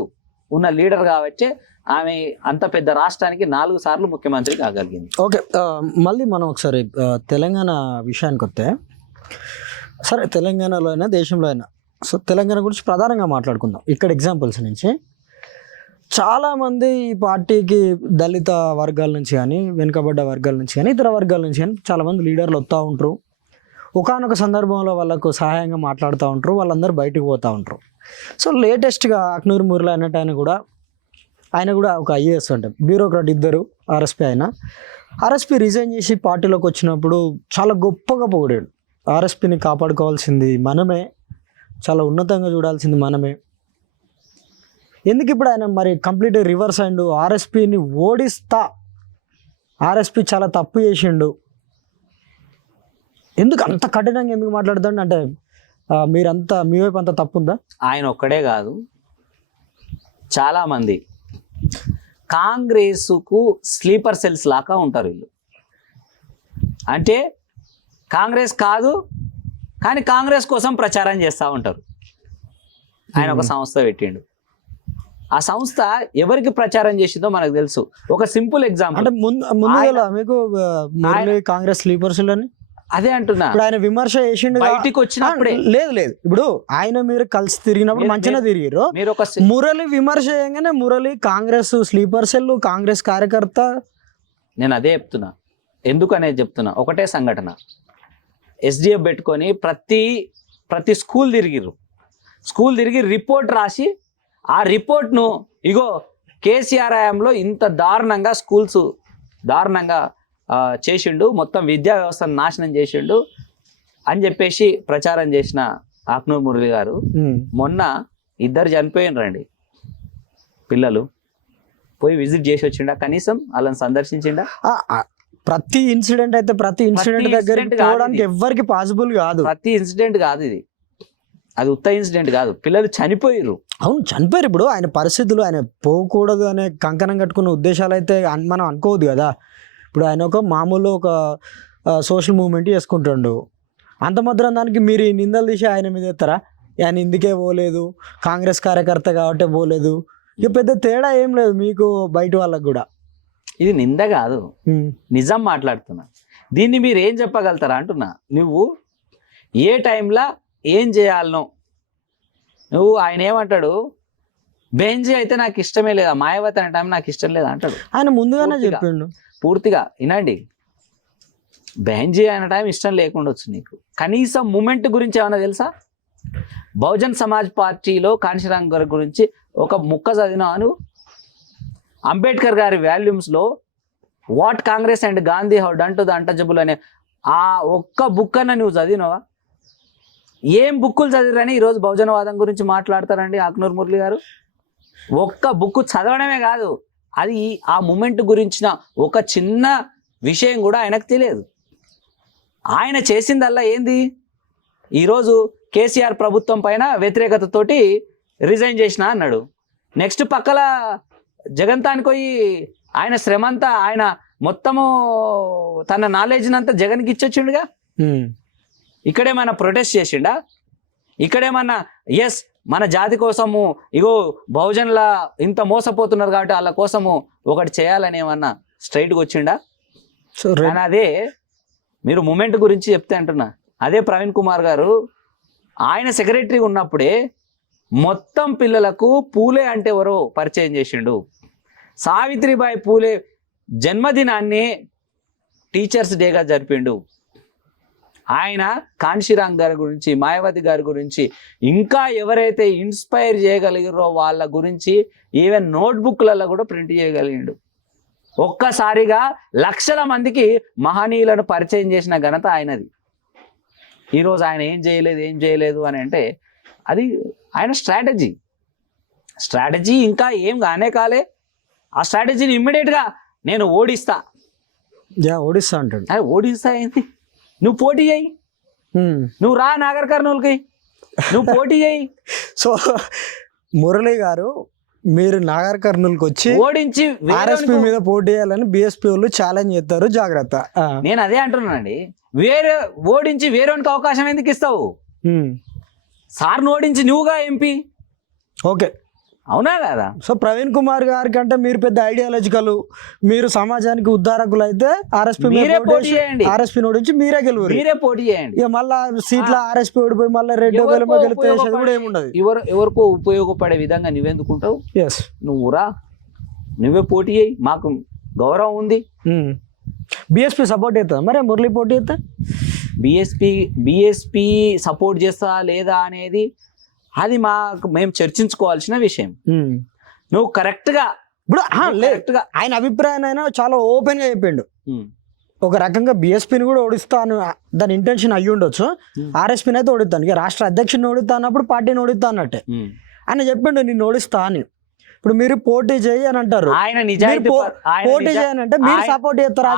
ఉన్న లీడర్ కాబట్టి ఆమె అంత పెద్ద రాష్ట్రానికి 4 సార్లు ముఖ్యమంత్రి కాగలిగింది. ఓకే, మళ్ళీ మనం ఒకసారి తెలంగాణ విషయానికి వస్తే, సరే తెలంగాణలో అయినా దేశంలో అయినా, సో తెలంగాణ గురించి ప్రధానంగా మాట్లాడుకుందాం. ఇక్కడ ఎగ్జాంపుల్స్ నుంచి చాలామంది ఈ పార్టీకి దళిత వర్గాల నుంచి కానీ, వెనుకబడ్డ వర్గాల నుంచి కానీ, ఇతర వర్గాల నుంచి కానీ చాలామంది లీడర్లు వస్తూ ఉంటారు. ఒకానొక సందర్భంలో వాళ్ళకు సహాయంగా మాట్లాడుతూ ఉంటారు, వాళ్ళందరూ బయటకు పోతూ ఉంటారు. సో లేటెస్ట్గా ఆక్నూరు మురళి అన్నట్టు ఆయన కూడా ఒక ఐఏఎస్ అంటే బ్యూరోక్రాట్, ఇద్దరు ఆర్ఎస్పీ. ఆర్ఎస్పీ రిజైన్ చేసి పార్టీలోకి వచ్చినప్పుడు చాలా గొప్పగా పొగిడాడు. ఆర్ఎస్పీని కాపాడుకోవాల్సింది మనమే, చాలా ఉన్నతంగా చూడాల్సింది మనమే. ఎందుకు ఇప్పుడు ఆయన మరి కంప్లీట్ రివర్స్ అయిండు, ఆర్ఎస్పీని ఓడిస్తా, ఆర్ఎస్పీ చాలా తప్పు చేసిండు, ఎందుకు అంత కఠినంగా ఎందుకు మాట్లాడుతాడు? అంటే మీరంతా మీ వైపు అంత తప్పు ఉందా? ఆయన ఒక్కడే కాదు, చాలామంది కాంగ్రెస్కు స్లీపర్ సెల్స్ లాగా ఉంటారు వీళ్ళు. అంటే కాంగ్రెస్ కాదు కానీ కాంగ్రెస్ కోసం ప్రచారం చేస్తూ ఉంటారు. ఆయన ఒక సంస్థ పెట్టిండు. ఆ సంస్థ ఎవరికి ప్రచారం చేసిందో మనకు తెలుసు. ఒక సింపుల్ ఎగ్జాంపుల్, అంటే ముందుగా మీకు కాంగ్రెస్ స్లీపర్స్ అని అదే అంటున్నా. ఇప్పుడు ఆయన విమర్శ చేసిండు బయటికి వచ్చినప్పుడే. లేదు ఇప్పుడు ఆయన మీరు కలిసి తిరిగినప్పుడు మంచిగా తిరిగిరు. మీరు ఒక మురళి విమర్శ చేయగానే మురళి కాంగ్రెస్ స్లీపర్ సెల్, కాంగ్రెస్ కార్యకర్త. నేను అదే చెప్తున్నా, ఎందుకనేది చెప్తున్నా. ఒకటే సంఘటన, ఎస్డిఎఫ్ పెట్టుకొని ప్రతి స్కూల్ తిరిగి రిపోర్ట్ రాసి ఆ రిపోర్ట్ను ఇగో కేసీఆర్ హయాంలో ఇంత దారుణంగా స్కూల్స్ చేసిండు, మొత్తం విద్యా వ్యవస్థను నాశనం చేసిండు అని చెప్పేసి ప్రచారం చేసిన ఆక్నూరు మురళి గారు మొన్న 2 చనిపోయినరండి పిల్లలు. పోయి విజిట్ చేసి వచ్చిండా? కనీసం వాళ్ళని సందర్శించిండా? ప్రతి ఇన్సిడెంట్ దగ్గరికి పోవడానికి ఎవరికి పాసిబుల్ కాదు. ప్రతి ఇన్సిడెంట్ కాదు ఇది, అది ఉత్త ఇన్సిడెంట్ కాదు. పిల్లలు చనిపోయారు. అవును, చనిపోయారు. ఇప్పుడు ఆయన పరిస్థితులు, ఆయన పోకూడదు అనే కంకణం కట్టుకున్న ఉద్దేశాలు అయితే మనం అనుకోవద్దు కదా. ఇప్పుడు ఆయన ఒక మామూలు ఒక సోషల్ మూవ్మెంట్ చేసుకుంటుండు, అంత మాత్రం దానికి మీరు ఈ నిందలు తీసి ఆయన మీద ఎత్తారా? ఆయన ఇందుకే పోలేదు, కాంగ్రెస్ కార్యకర్త కాబట్టి పోలేదు. ఇక పెద్ద తేడా ఏం లేదు మీకు బయట వాళ్ళకు కూడా. ఇది నింద కాదు, నిజం మాట్లాడుతున్నా. దీన్ని మీరు ఏం చెప్పగలుగుతారా అంటున్నా. నువ్వు ఏ టైంలో ఏం చేయాలనో నువ్వు, ఆయన ఏమంటాడు, బెంజీ అయితే నాకు ఇష్టమే లేదా, మాయావతి అనే టైం నాకు ఇష్టం లేదా అంటాడు. ఆయన ముందుగానే చెప్పిండు. పూర్తిగా వినండి, బెంజీ అనే టైం ఇష్టం లేకుండా వచ్చు నీకు. కనీసం మూమెంట్ గురించి ఏమన్నా తెలుసా? బహుజన్ సమాజ్ పార్టీలో కాంశీరామ్ గారి గురించి ఒక ముక్క చదివినాను. అంబేద్కర్ గారి వాల్యూమ్స్లో what Congress and Gandhi have done to the untouchable అనే ఆ ఒక్క బుక్ అన్న నువ్వు చదివినవా? ఏం బుక్కులు చదివిరని ఈరోజు బహుజనవాదం గురించి మాట్లాడతారండి ఆక్నూరు మురళి గారు? ఒక్క బుక్ చదవడమే కాదు, అది ఆ మూమెంట్ గురించిన ఒక చిన్న విషయం కూడా ఆయనకు తెలియదు. ఆయన చేసిందల్లా ఏంది, ఈరోజు కేసీఆర్ ప్రభుత్వం పైన వ్యతిరేకతతోటి రిజైన్ చేసిన అన్నాడు. నెక్స్ట్ పక్కల జగన్తానికి పోయి ఆయన శ్రమంతా, ఆయన మొత్తము తన నాలెడ్జ్నంతా జగన్కి ఇచ్చొచ్చిండుగా. ఇక్కడేమన్నా ప్రొటెస్ట్ చేసిండా? ఇక్కడేమన్నా ఎస్ మన జాతి కోసము ఇగో బహుజనుల ఇంత మోసపోతున్నారు కాబట్టి వాళ్ళ కోసము ఒకటి చేయాలని ఏమన్నా స్ట్రైట్గా వచ్చిండా? కానీ అదే మీరు మూమెంట్ గురించి చెప్తే అంటున్నా, అదే ప్రవీణ్ కుమార్ గారు ఆయన సెక్రటరీ ఉన్నప్పుడే మొత్తం పిల్లలకు పూలే అంటే ఎవరో పరిచయం చేసిండు. సావిత్రిబాయి పూలే జన్మదినాన్ని టీచర్స్ డేగా జరిపిండు. ఆయన కాంశీరామ్ గారి గురించి, మాయావతి గారి గురించి, ఇంకా ఎవరైతే ఇన్స్పైర్ చేయగలిగారో వాళ్ళ గురించి ఈవెన్ నోట్బుక్లలో కూడా ప్రింట్ చేయగలిగిండు. ఒక్కసారిగా లక్షల మందికి మహనీయులను పరిచయం చేసిన ఘనత ఆయనది. ఈరోజు ఆయన ఏం చేయలేదు అని అంటే అది ఆయన స్ట్రాటజీ ఇంకా ఏం కానే కాలే. ఆ స్ట్రాటజీని ఇమ్మీడియట్గా నేను ఓడిస్తా. ఓడిస్తా అంటాడు. అరే ఓడిస్తా ఏంటి, నువ్వు పోటీ చేయి, నువ్వు రా నాగర్ కర్నూలుకి, నువ్వు పోటీ చేయి. సో మురళి గారు మీరు నాగర్ కర్నూలుకి వచ్చి ఓడించి ఆర్ఎస్పీ మీద పోటీ చేయాలని బీఎస్పీ వాళ్ళు ఛాలెంజ్ చేస్తారు, జాగ్రత్త. నేను అదే అంటున్నానండి, వేరే ఓడించి వేరేకి అవకాశం ఎందుకు ఇస్తావు? సార్ని ఓడించి నువ్వుగా ఎంపీ. ఓకే, అవునా కదా? సో ప్రవీణ్ కుమార్ గారి కంటే మీరు పెద్ద ఐడియాలజికల్, మీరు సమాజానికి ఉద్ధారకులు అయితే ఆర్ఎస్పీ ఆర్ఎస్పీ ఓడించి మీరే గెలువరు, మీరే పోటీ చేయండి. ఇక మళ్ళా సీట్ల ఆర్ఎస్పీ ఓడిపోయి మళ్ళీ రెడ్డి గెలిస్తే కూడా ఏముండదు. ఎవరికో ఉపయోగపడే విధంగా నువ్వెందుకుంటావు? ఎస్, నువ్వు రా, నువ్వే పోటీ చేయి, మాకు గౌరవం ఉంది. బీఎస్పీ సపోర్ట్ చేస్తుందా మరి మురళి పోటీ చేస్తా? బీఎస్పీ సపోర్ట్ చేస్తా లేదా అనేది అది మేము చర్చించుకోవాల్సిన విషయం. నువ్వు కరెక్ట్గా ఇప్పుడు ఆయన అభిప్రాయం అయినా చాలా ఓపెన్ గా చెప్పిండు. ఒక రకంగా బీఎస్పీని కూడా ఓడిస్తాను దాని ఇంటెన్షన్ అయ్యి ఉండొచ్చు, ఆర్ఎస్పీని అయితే ఓడిస్తాను, ఇక రాష్ట్ర అధ్యక్షుడిని ఓడిస్తా అన్నప్పుడు పార్టీని ఓడిస్తా అన్నట్టే ఆయన చెప్పిండు, నేను ఓడిస్తా అని. ఇప్పుడు మీరు పోటీ చేయి అని అంటారు, పోటీ చేయనంటే మీరు సపోర్ట్ చేస్తారా?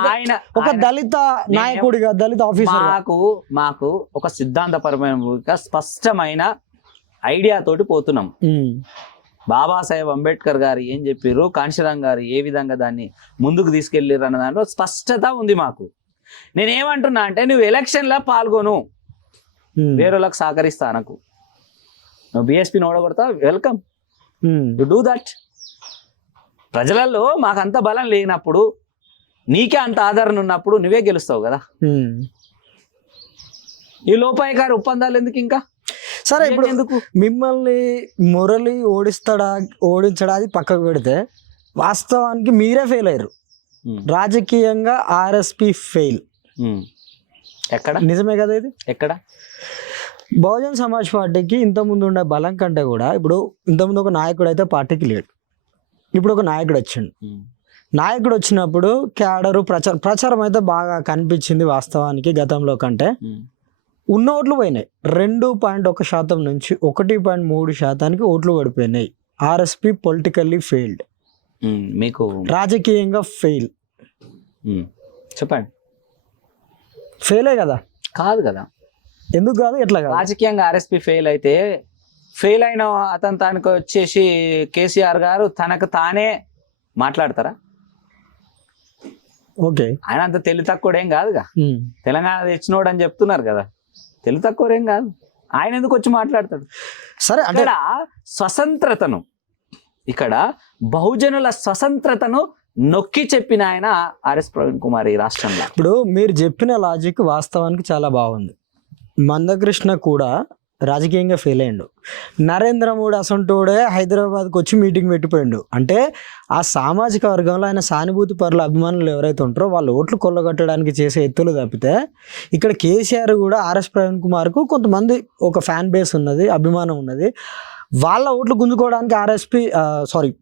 ఒక దళిత నాయకుడిగా, దళిత ఆఫీసర్, మాకు ఒక సిద్ధాంతపరమైన స్పష్టమైన ఐడియా తోటి పోతున్నాం. బాబాసాహెబ్ అంబేద్కర్ గారు ఏం చెప్పారు, కాంశీరాం గారు ఏ విధంగా దాన్ని ముందుకు తీసుకెళ్ళారు అన్న దాంట్లో స్పష్టత ఉంది మాకు. నేనేమంటున్నా అంటే, నువ్వు ఎలక్షన్లో పాల్గొను, వేరేలకు సహకరిస్తా అనకు. నువ్వు బీఎస్పీని ఓడగొడతా, వెల్కమ్, యు డూ దట్. ప్రజలలో మాకు అంత బలం లేనప్పుడు, నీకే అంత ఆదరణ ఉన్నప్పుడు నువ్వే గెలుస్తావు కదా. ఈ లోపాయకారి ఒప్పందాలు ఎందుకు ఇంకా? సరే, ఇప్పుడు ఎందుకు మిమ్మల్ని మురళి ఓడించడా అది పక్కకు పెడితే, వాస్తవానికి మీరే ఫెయిల్ అయ్యారు రాజకీయంగా. ఆర్ఎస్పీ ఫెయిల్ ఎక్కడ? నిజమే కదా ఇది? ఎక్కడ? బహుజన్ సమాజ్ పార్టీకి ఇంతకుముందు ఉండే బలం కంటే కూడా ఇప్పుడు ఇంతకుముందు ఒక నాయకుడు అయితే పార్టీకి లేడు, ఇప్పుడు ఒక నాయకుడు వచ్చిండు. నాయకుడు వచ్చినప్పుడు క్యాడరు ప్రచారం అయితే బాగా కనిపించింది వాస్తవానికి గతంలో కంటే. ఉన్న ఓట్లు పోయినాయి, 2.1% నుంచి 1.3% ఓట్లు పడిపోయినాయి. ఆర్ఎస్పీ పొలిటికల్లీ ఫెయిల్డ్, మీకు రాజకీయంగా ఫెయిల్. చెప్పండి, ఫెయిలే కదా? కాదు కదా. ఎందుకు కాదు? ఎట్లా కాదు? రాజకీయంగా ఆర్ఎస్పీ ఫెయిల్ అయితే, ఫెయిల్ అయిన అతను తనకు వచ్చేసి కేసీఆర్ గారు తనకు తానే మాట్లాడతారా? ఓకే, ఆయన అంత తెలివి తక్కువడేం కాదుగా. తెలంగాణ తెచ్చినోడు అని చెప్తున్నారు కదా, తెలివి తక్కువడేం కాదు. ఆయన ఎందుకు వచ్చి మాట్లాడతాడు? సరే, ఇక్కడ స్వతంత్రతను, ఇక్కడ బహుజనుల స్వతంత్రతను నొక్కి చెప్పిన ఆయన ఆర్ఎస్ ప్రవీణ్ కుమార్ ఈ రాష్ట్రంలో. ఇప్పుడు మీరు చెప్పిన లాజిక్ వాస్తవానికి చాలా బాగుంది. మందకృష్ణ కూడా రాజకీయంగా ఫెయిల్ అయ్యిండు, నరేంద్ర మోడీ అసంటోడే హైదరాబాద్కి వచ్చి మీటింగ్ పెట్టిపోయిండు. అంటే ఆ సామాజిక వర్గంలో ఆయన సానుభూతి పరుల అభిమానులు ఎవరైతే ఉంటారో వాళ్ళు ఓట్లు కొల్లగొట్టడానికి చేసే ఎత్తులు తప్పితే, ఇక్కడ కేసీఆర్ కూడా ఆర్ఎస్ ప్రవీణ్ కుమార్కు కొంతమంది ఒక ఫ్యాన్ బేస్ ఉన్నది, అభిమానం ఉన్నది, వాళ్ళ ఓట్లు గుంజుకోవడానికి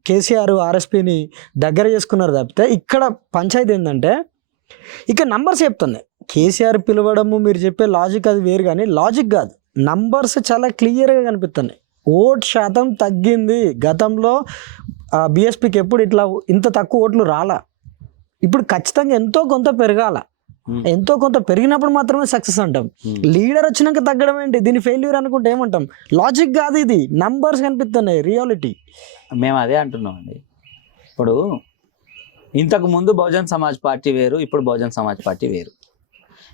కేసీఆర్ ఆర్ఎస్పీని దగ్గర చేసుకున్నారు తప్పితే, ఇక్కడ పంచాయతీ ఏంటంటే ఇక్కడ నంబర్స్ చెప్తున్నాయి. కేసీఆర్ పిలవడము మీరు చెప్పే లాజిక్ అది వేరు, కానీ లాజిక్ కాదు, నంబర్స్ చాలా క్లియర్గా కనిపిస్తున్నాయి. ఓట్ శాతం తగ్గింది. గతంలో బీఎస్పీకి ఎప్పుడు ఇంత తక్కువ ఓట్లు రాలా, ఇప్పుడు ఖచ్చితంగా ఎంతో కొంత పెరగాల. ఎంతో కొంత పెరిగినప్పుడు మాత్రమే సక్సెస్ అంటాం. లీడర్ వచ్చినాక తగ్గడం ఏంటి? దీన్ని ఫెయిల్యూర్ అనుకుంటే ఏమంటాం? లాజిక్ కాదు ఇది, నంబర్స్ కనిపిస్తున్నాయి, రియాలిటీ. మేము అదే అంటున్నాం అండి. ఇప్పుడు ఇంతకు ముందు బహుజన్ సమాజ్ పార్టీ వేరు, ఇప్పుడు బహుజన్ సమాజ్ పార్టీ వేరు.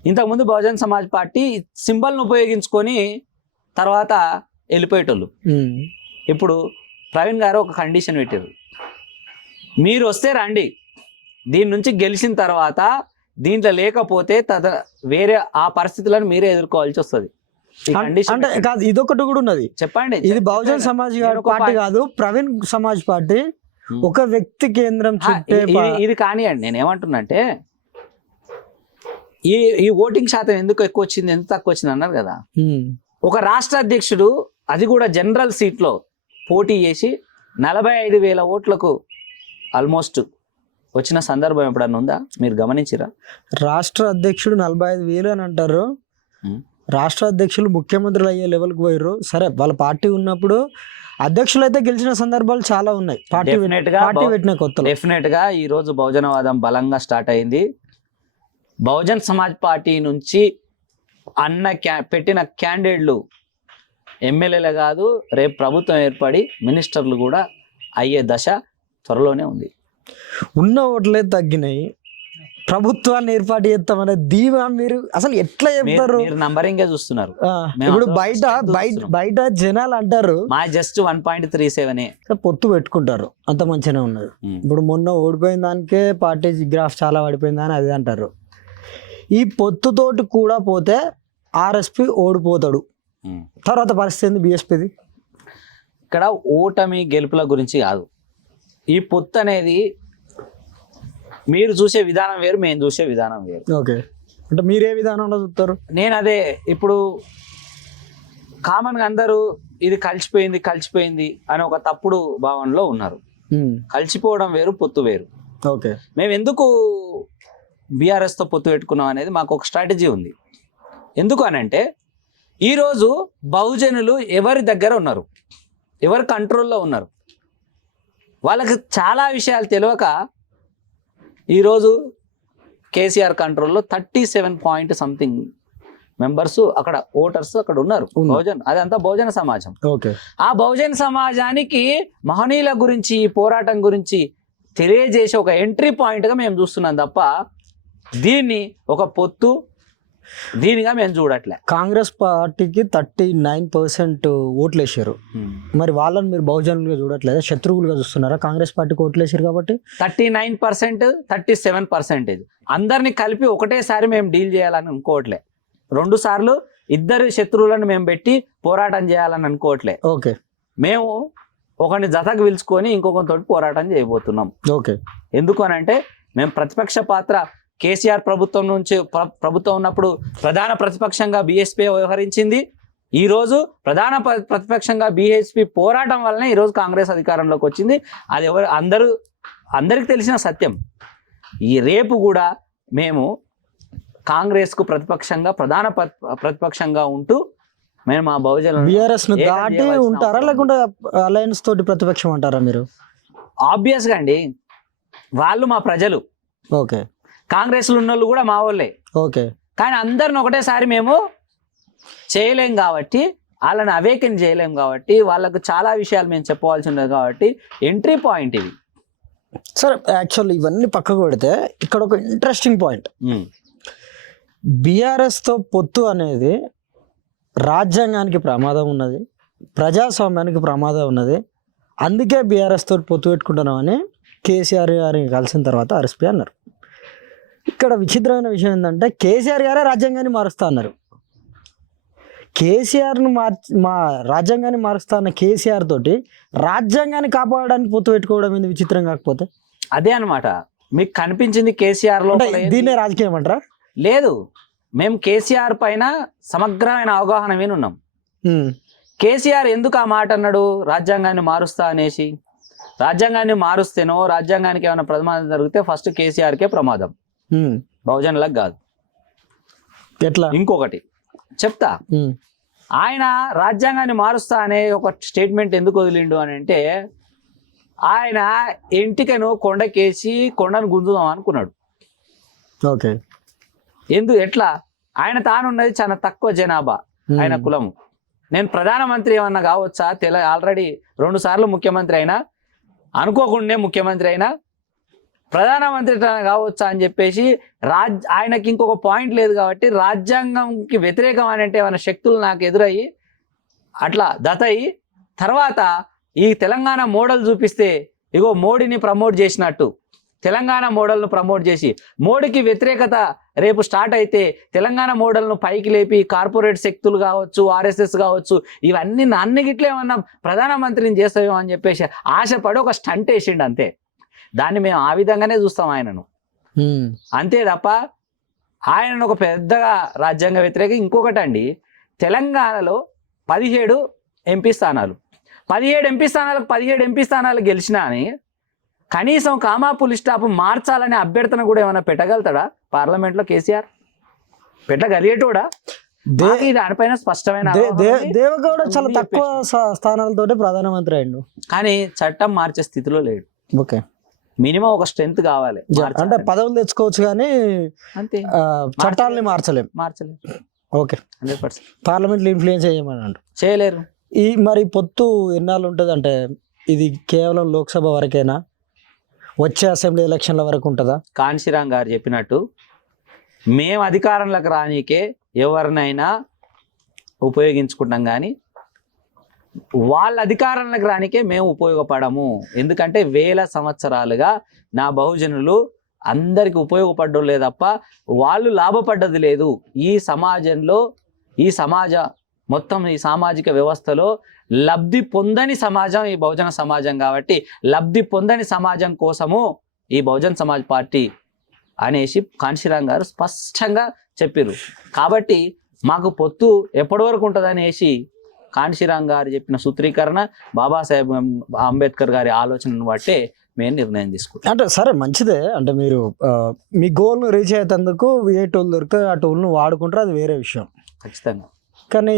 ఇంతకుముందు బహుజన్ సమాజ్ పార్టీ సింబల్ను ఉపయోగించుకొని తర్వాత వెళ్ళిపోయేటోళ్ళు. ఇప్పుడు ప్రవీణ్ గారు ఒక కండిషన్ పెట్టారు, మీరు వస్తే రండి, దీని నుంచి గెలిచిన తర్వాత దీంట్లో లేకపోతే వేరే ఆ పరిస్థితులను మీరే ఎదుర్కోవాల్సి వస్తుంది. అంటే కాదు, ఇదొకటి కూడా ఉన్నది. చెప్పండి, ఇది బహుజన్ సమాజ్ పార్టీ కాదు, ప్రవీణ్ సమాజ్ పార్టీ ఒక వ్యక్తి కేంద్రం. ఇది కానివ్వండి, నేనేమంటున్నా అంటే ఈ ఓటింగ్ శాతం ఎందుకు ఎక్కువ వచ్చింది, ఎంత తక్కువ వచ్చింది అన్నారు కదా. ఒక రాష్ట్ర అధ్యక్షుడు, అది కూడా జనరల్ సీట్లో పోటీ చేసి 45,000 ఓట్లకు ఆల్మోస్ట్ వచ్చిన సందర్భం ఎప్పుడన్నా ఉందా? మీరు గమనించిరా? రాష్ట్ర అధ్యక్షుడు 45,000 అని అంటారు. రాష్ట్ర అధ్యక్షులు ముఖ్యమంత్రులు అయ్యే లెవెల్కి పోయారు. సరే, వాళ్ళ పార్టీ ఉన్నప్పుడు అధ్యక్షులు అయితే గెలిచిన సందర్భాలు చాలా ఉన్నాయి. Definite గా పార్టీ పెట్టిన కొత్తలో. డెఫినెట్ గా ఈ రోజు బహుజనవాదం బలంగా స్టార్ట్ అయింది. బహుజన్ సమాజ్ పార్టీ నుంచి పెట్టిన క్యాండిడేట్లు ఎమ్మెల్యేలే కాదు, రేపు ప్రభుత్వం ఏర్పడి మినిస్టర్లు కూడా అయ్యే దశ త్వరలోనే ఉంది. ఉన్న ఓట్లే తగ్గినాయి, ప్రభుత్వాన్ని ఏర్పాటు చేస్తామనే ధీమా మీరు అసలు ఎట్లా చెప్తారు? మీరు నంబరింగే చూస్తున్నారు. ఇప్పుడు బయట జనాలు అంటారు మా జస్ట్ 1.37 పొత్తు పెట్టుకుంటారు, అంత మంచిగానే ఉన్నది. ఇప్పుడు మొన్న ఓడిపోయిన దానికే పార్టీ గ్రాఫ్ చాలా పడిపోయిందని అది అంటారు. ఈ పొత్తుతోటి కూడా పోతే ఆర్ఎస్పి ఓడిపోతాడు, తర్వాత పరిస్థితి ఏంది బీఎస్పీది? ఇక్కడ ఓటమి గెలుపుల గురించి కాదు, ఈ పొత్తు అనేది మీరు చూసే విధానం వేరు, మేము చూసే విధానం వేరు. ఓకే, అంటే మీరే విధానంలో చూస్తారు? నేను అదే ఇప్పుడు కామన్గా అందరూ ఇది కలిసిపోయింది అని ఒక తప్పుడు భావనలో ఉన్నారు. కలిసిపోవడం వేరు, పొత్తు వేరు. ఓకే, మేము ఎందుకు బీఆర్ఎస్తో పొత్తు పెట్టుకున్నాం అనేది మాకు ఒక స్ట్రాటజీ ఉంది. ఎందుకు అనంటే ఈరోజు బహుజనులు ఎవరి దగ్గర ఉన్నారు, ఎవరి కంట్రోల్లో ఉన్నారు, వాళ్ళకి చాలా విషయాలు తెలియక ఈరోజు కేసీఆర్ కంట్రోల్లో 37 మెంబర్స్ అక్కడ ఓటర్స్ అక్కడ ఉన్నారు. బహుజన్ అదంతా బహుజన సమాజం. ఓకే, ఆ బహుజన సమాజానికి మహనీయుల గురించి, పోరాటం గురించి తెలియజేసే ఒక ఎంట్రీ పాయింట్గా మేము చూస్తున్నాం తప్ప దీన్ని ఒక పొత్తు దీనిగా మేము చూడట్లే. కాంగ్రెస్ పార్టీకి 39% ఓట్లు వేసారు, మరి వాళ్ళని మీరు బహుజనులుగా చూడట్లేదా, శత్రువులుగా చూస్తున్నారా? కాంగ్రెస్ పార్టీకి ఓట్లు వేసారు కాబట్టి 39%, 37% అందరినీ కలిపి ఒకటేసారి మేము డీల్ చేయాలని అనుకోవట్లే. 2 సార్లు ఇద్దరు శత్రువులను మేము పెట్టి పోరాటం చేయాలని అనుకోవట్లే. ఓకే, మేము ఒకరిని జతకు పిలుచుకొని ఇంకొకరితో పోరాటం చేయబోతున్నాం. ఓకే, ఎందుకు అనంటే మేము ప్రతిపక్ష పాత్ర కేసీఆర్ ప్రభుత్వం ఉన్నప్పుడు ప్రధాన ప్రతిపక్షంగా బీఎస్పీ వ్యవహరించింది. ఈరోజు ప్రధాన ప్రతిపక్షంగా బీఎస్పీ పోరాటం వల్లనే ఈరోజు కాంగ్రెస్ అధికారంలోకి వచ్చింది. అది అందరికి తెలిసిన సత్యం. ఈ రేపు కూడా మేము కాంగ్రెస్కు ప్రతిపక్షంగా ప్రధాన ప్రతిపక్షంగా ఉంటూ మేము మా బహుజనులను బీఆర్ఎస్ దాటి ఉంటారా, లేకుంటే అలయన్స్ తోటి ప్రతిపక్షం అంటారా మీరు? ఆబ్వియస్గా అండి, వాళ్ళు మా ప్రజలు. ఓకే, కాంగ్రెస్లో ఉన్న వాళ్ళు కూడా మా వాళ్ళే. ఓకే, కానీ అందరిని ఒకటేసారి మేము చేయలేం కాబట్టి, వాళ్ళని అవేకన్ చేయలేం కాబట్టి, వాళ్ళకు చాలా విషయాలు మేము చెప్పవలసి ఉన్నది కాబట్టి ఎంట్రీ పాయింట్ ఇది. సరే, యాక్చువల్లీ ఇవన్నీ పక్కకు పెడితే ఇక్కడ ఒక ఇంట్రెస్టింగ్ పాయింట్, బీఆర్ఎస్తో పొత్తు అనేది రాజ్యాంగానికి ప్రమాదం ఉన్నది, ప్రజాస్వామ్యానికి ప్రమాదం ఉన్నది, అందుకే బీఆర్ఎస్ తోటి పొత్తు పెట్టుకుంటున్నామని కేసీఆర్ గారిని కలిసిన తర్వాత ఆర్ఎస్పీ అన్నారు. ఇక్కడ విచిత్రమైన విషయం ఏంటంటే కేసీఆర్ గారే రాజ్యాంగాన్ని మారుస్తా అన్నారు. కేసీఆర్ను రాజ్యాంగాన్ని మారుస్తా అన్న కేసీఆర్ తోటి రాజ్యాంగాన్ని కాపాడడానికి పొత్తు పెట్టుకోవడం ఏంది విచిత్రం కాకపోతే? అదే అనమాట, మీకు కనిపించింది కేసీఆర్ లో దీన్నే రాజకీయం అంటారా? లేదు, మేము కేసీఆర్ పైన సమగ్రమైన అవగాహన వినున్నాం. కేసీఆర్ ఎందుకు ఆ మాట అన్నాడు రాజ్యాంగాన్ని మారుస్తా అనేసి? రాజ్యాంగాన్ని మారుస్తేనో రాజ్యాంగానికి ఏమైనా ప్రమాదం జరిగితే ఫస్ట్ కేసీఆర్కే ప్రమాదం, బహుజనులకు కాదు. ఎట్లా? ఇంకొకటి చెప్తా, ఆయన రాజ్యాంగాన్ని మారుస్తా అనే ఒక స్టేట్మెంట్ ఎందుకు వదిలిండు అని అంటే ఆయన ఎంటికను కొండకేసి కొండను గుంజుదాం అనుకున్నాడు. ఓకే, ఎట్లా? ఆయన తానున్నది చాలా తక్కువ జనాభా, ఆయన కులము. నేను ప్రధానమంత్రి ఏమన్నా కావచ్చా? ఆల్రెడీ 2 సార్లు ముఖ్యమంత్రి అయినా, అనుకోకుండా ముఖ్యమంత్రి అయినా, ప్రధానమంత్రి కావచ్చా అని చెప్పేసి ఆయనకి ఇంకొక పాయింట్ లేదు కాబట్టి రాజ్యాంగంకి వ్యతిరేకం అని అంటే ఏమైనా శక్తులు నాకు ఎదురయ్యి అట్లా దతయి తర్వాత ఈ తెలంగాణ మోడల్ చూపిస్తే ఇగో మోడీని ప్రమోట్ చేసినట్టు తెలంగాణ మోడల్ను ప్రమోట్ చేసి మోడీకి వ్యతిరేకత రేపు స్టార్ట్ అయితే తెలంగాణ మోడల్ను పైకి లేపి కార్పొరేట్ శక్తులు కావచ్చు, ఆర్ఎస్ఎస్ కావచ్చు, ఇవన్నీ నన్ను గిట్లే ఏమన్నా ప్రధానమంత్రిని చేస్తామో అని చెప్పేసి ఆశపడి ఒక స్టంట్ వేసిండు అంతే. దాన్ని మేము ఆ విధంగానే చూస్తాం ఆయనను, అంతే తప్ప ఆయనను ఒక పెద్దగా రాజ్యాంగ వ్యతిరేక. ఇంకొకటి అండి, తెలంగాణలో 17 ఎంపీ స్థానాలు, 17 ఎంపీ స్థానాలు గెలిచినా అని కనీసం కామా పులి స్టాప్ మార్చాలనే అభ్యర్థన కూడా ఏమైనా పెట్టగలుగుతాడా పార్లమెంట్లో కేసీఆర్? పెట్టగలిగేటోడా? మాకు దానిపైన స్పష్టమైన అవగాహన ఉంది. దేవగౌడ చాలా ముందు తక్కువ స్థానాలతోటి ప్రధానమంత్రి అయ్యిండు. కానీ చట్టం మార్చే స్థితిలో లేడు. ఓకే, మినిమం ఒక స్ట్రెంత్ కావాలి. అంటే పదవులు తెచ్చుకోవచ్చు కానీ అంతే, చట్టాలని మార్చలేం. మార్చలేదు. ఓకే, 100% పార్లమెంట్లో ఇన్ఫ్లుయెన్స్ చేయమని అంటారు. చేయలేరు. ఈ మరి పొత్తు ఎన్నాళ్ళు ఉంటుంది అంటే ఇది కేవలం లోక్సభ వరకేనా, వచ్చే అసెంబ్లీ ఎలక్షన్ల వరకు ఉంటుందా? కాన్షీరామ్ గారు చెప్పినట్టు మేము అధికారంలోకి రానీకే ఎవరినైనా ఉపయోగించుకుంటాం, కానీ వాళ్ళ అధికారంలోకి రానికే మేము ఉపయోగపడము. ఎందుకంటే వేల సంవత్సరాలుగా నా బహుజనులు అందరికి ఉపయోగపడ్డలే తప్ప వాళ్ళు లాభపడ్డది లేదు. ఈ సమాజంలో ఈ సామాజిక వ్యవస్థలో లబ్ధి పొందని సమాజం ఈ బహుజన సమాజం. కాబట్టి లబ్ధి పొందని సమాజం కోసము ఈ బహుజన్ సమాజ్ పార్టీ అనేసి కాన్షీరామ్ గారు స్పష్టంగా చెప్పారు. కాబట్టి మాకు పొత్తు ఎప్పటి వరకు ఉంటుంది అనేసి కాన్షీరామ్ గారు చెప్పిన సూత్రీకరణ, బాబాసాహెబ్ అంబేద్కర్ గారి ఆలోచనను బట్టే మేము నిర్ణయం తీసుకుంటాం. అంటే సరే మంచిదే, అంటే మీరు మీ గోల్ను రీచ్ అయ్యేందుకు ఏ టూల్ దొరికితే ఆ టూల్ను వాడుకుంటారు, అది వేరే విషయం ఖచ్చితంగా. కానీ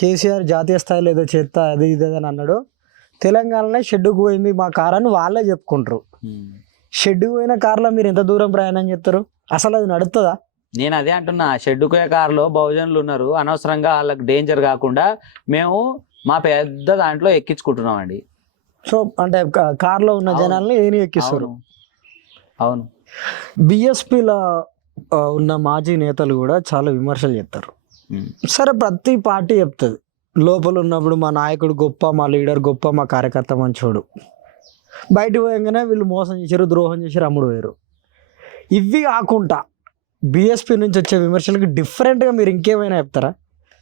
కేసీఆర్ జాతీయ స్థాయిలో ఏదో చేస్తా అది ఇదే అని అన్నాడు. తెలంగాణలో షెడ్డుకు పోయింది మా కార్ అని వాళ్ళే చెప్పుకుంటారు. షెడ్డుకు పోయిన కార్లో మీరు ఎంత దూరం ప్రయాణం చేస్తారు? అసలు అది నడుస్తుందా? నేను అదే అంటున్నా, షెడ్డుకోయే కారులో బహుజనులు ఉన్నారు, అనవసరంగా వాళ్ళకి డేంజర్ కాకుండా మేము మా పెద్ద దాంట్లో ఎక్కించుకుంటున్నాం అండి. సో అంటే కార్లో ఉన్న జనాల్ని ఏని ఎక్కిస్తారు. అవును. బిఎస్పీలో ఉన్న మాజీ నేతలు కూడా చాలా విమర్శలు చేస్తారు. సరే, ప్రతి పార్టీ చెప్తుంది లోపల ఉన్నప్పుడు మా నాయకుడు గొప్ప, మా లీడర్ గొప్ప, మా కార్యకర్త మంచోడు. బయటకు పోయంగానే వీళ్ళు మోసం చేశారు, ద్రోహం చేశారు, అమ్ముడు వేరు. ఇవి కాకుండా బిఎస్పీ నుంచి వచ్చే విమర్శలకు డిఫరెంట్గా మీరు ఇంకేమైనా చెప్తారా?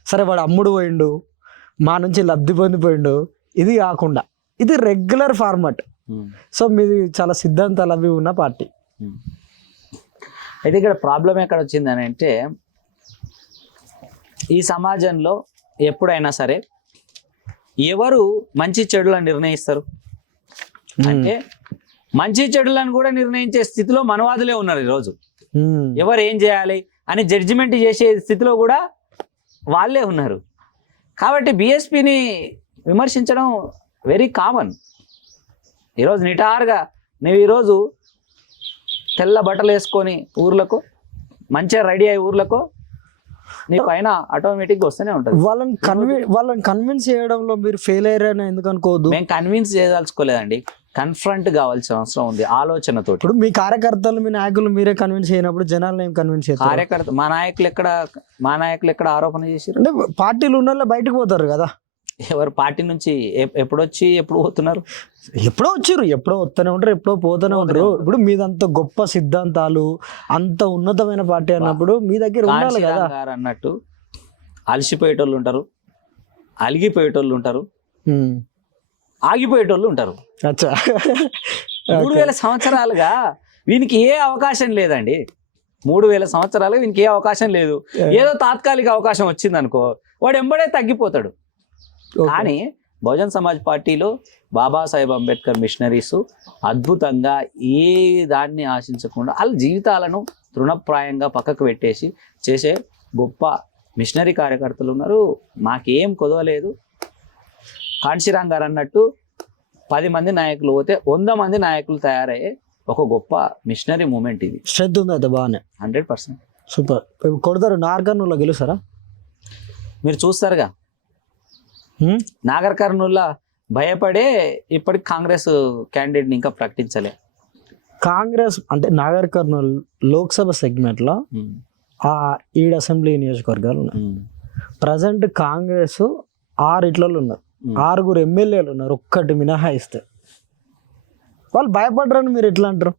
సరే, వాడు అమ్ముడు పోయిండు, మా నుంచి లబ్ధి పొందిపోయిండు, ఇది కాకుండా ఇది రెగ్యులర్ ఫార్మాట్. సో మీది చాలా సిద్ధాంతాలు అవి ఉన్న పార్టీ. అయితే ఇక్కడ ప్రాబ్లం ఎక్కడ వచ్చింది అని అంటే, ఈ సమాజంలో ఎప్పుడైనా సరే ఎవరు మంచి చెడులను నిర్ణయిస్తారు అంటే, మంచి చెడులను కూడా నిర్ణయించే స్థితిలో మనవాదులే ఉన్నారు ఈరోజు. ఎవరు ఏం చేయాలి అని జడ్జిమెంట్ చేసే స్థితిలో కూడా వాళ్ళే ఉన్నారు. కాబట్టి బిఎస్పిని విమర్శించడం వెరీ కామన్. ఈరోజు నిటారుగా నువ్వు ఈరోజు తెల్ల బట్టలు వేసుకొని ఊర్లకు మంచిగా రెడీ అయ్యి ఊర్లకు నీ పైన ఆటోమేటిక్గా వస్తూనే ఉంటుంది. వాళ్ళని కన్విన్స్ చేయడంలో మీరు ఫెయిల్ అయ్యారని ఎందుకు అనుకోవద్దు? మేము కన్విన్స్ చేయదలుచుకోలేదండి, కన్ఫ్రంట్ కావాల్సిన అవసరం ఉంది ఆలోచనతో. ఇప్పుడు మీ కార్యకర్తలు, మీ నాయకులు మీరే కన్విన్స్ చేయనప్పుడు జనాలను ఏం కన్విన్స్ చేస్తారు? కార్యకర్త మా నాయకులు ఎక్కడ ఆరోపణ చేశారు అంటే పార్టీలు ఉన్న వాళ్ళు బయటకు పోతారు కదా. ఎవరు పార్టీ నుంచి ఎప్పుడొచ్చి ఎప్పుడు పోతున్నారు? ఎప్పుడో వచ్చారు, ఎప్పుడో వస్తూనే ఉంటారు, ఎప్పుడో పోతూనే ఉంటారు. ఇప్పుడు మీదంత గొప్ప సిద్ధాంతాలు, అంత ఉన్నతమైన పార్టీ అన్నప్పుడు మీ దగ్గర ఉండాలి కదా. అన్నట్టు అలసిపోయేటోళ్ళు ఉంటారు, అలిగిపోయేటోళ్ళు ఉంటారు, ఆగిపోయేటోళ్ళు ఉంటారు. అచ్చా, 3000 సంవత్సరాలుగా వీనికి ఏ అవకాశం లేదండి. 3000 సంవత్సరాలుగా వీనికి ఏ అవకాశం లేదు. ఏదో తాత్కాలిక అవకాశం వచ్చింది అనుకో, వాడు ఎంబడే తగ్గిపోతాడు. కానీ బహుజన్ సమాజ్ పార్టీలో బాబాసాహెబ్ అంబేద్కర్ మిషనరీస్ అద్భుతంగా ఏ దాన్ని ఆశించకుండా వాళ్ళ జీవితాలను తృణప్రాయంగా పక్కకు పెట్టేసి చేసే గొప్ప మిషనరీ కార్యకర్తలు ఉన్నారు. మాకేం కొదవలేదు. కాన్షీరామ్ గారు అన్నట్టు 10 మంది నాయకులు పోతే 100 మంది నాయకులు తయారయ్యే ఒక గొప్ప మిషనరీ మూమెంట్ ఇది. స్ట్రెంత్ ఉంది అయితే బాగానే. 100%. సూపర్. కొడతారు నార్కర్నూల్లో గెలుస్తారా? మీరు చూస్తారుగా, నాగర్ కర్నూల్లో భయపడే ఇప్పటికి కాంగ్రెస్ క్యాండిడేట్ని ఇంకా ప్రకటించలే. కాంగ్రెస్ అంటే నాగర్ కర్నూల్ లోక్సభ సెగ్మెంట్లో 7 అసెంబ్లీ నియోజకవర్గాలు ఉన్నాయి. ప్రజెంట్ కాంగ్రెస్ 6 ఇట్లలో ఉన్నారు, 6 ఎమ్మెల్యేలు ఉన్నారు, ఒక్కటి మినహాయిస్తే. వాళ్ళు భయపడరని మీరు ఎట్లా అంటారు?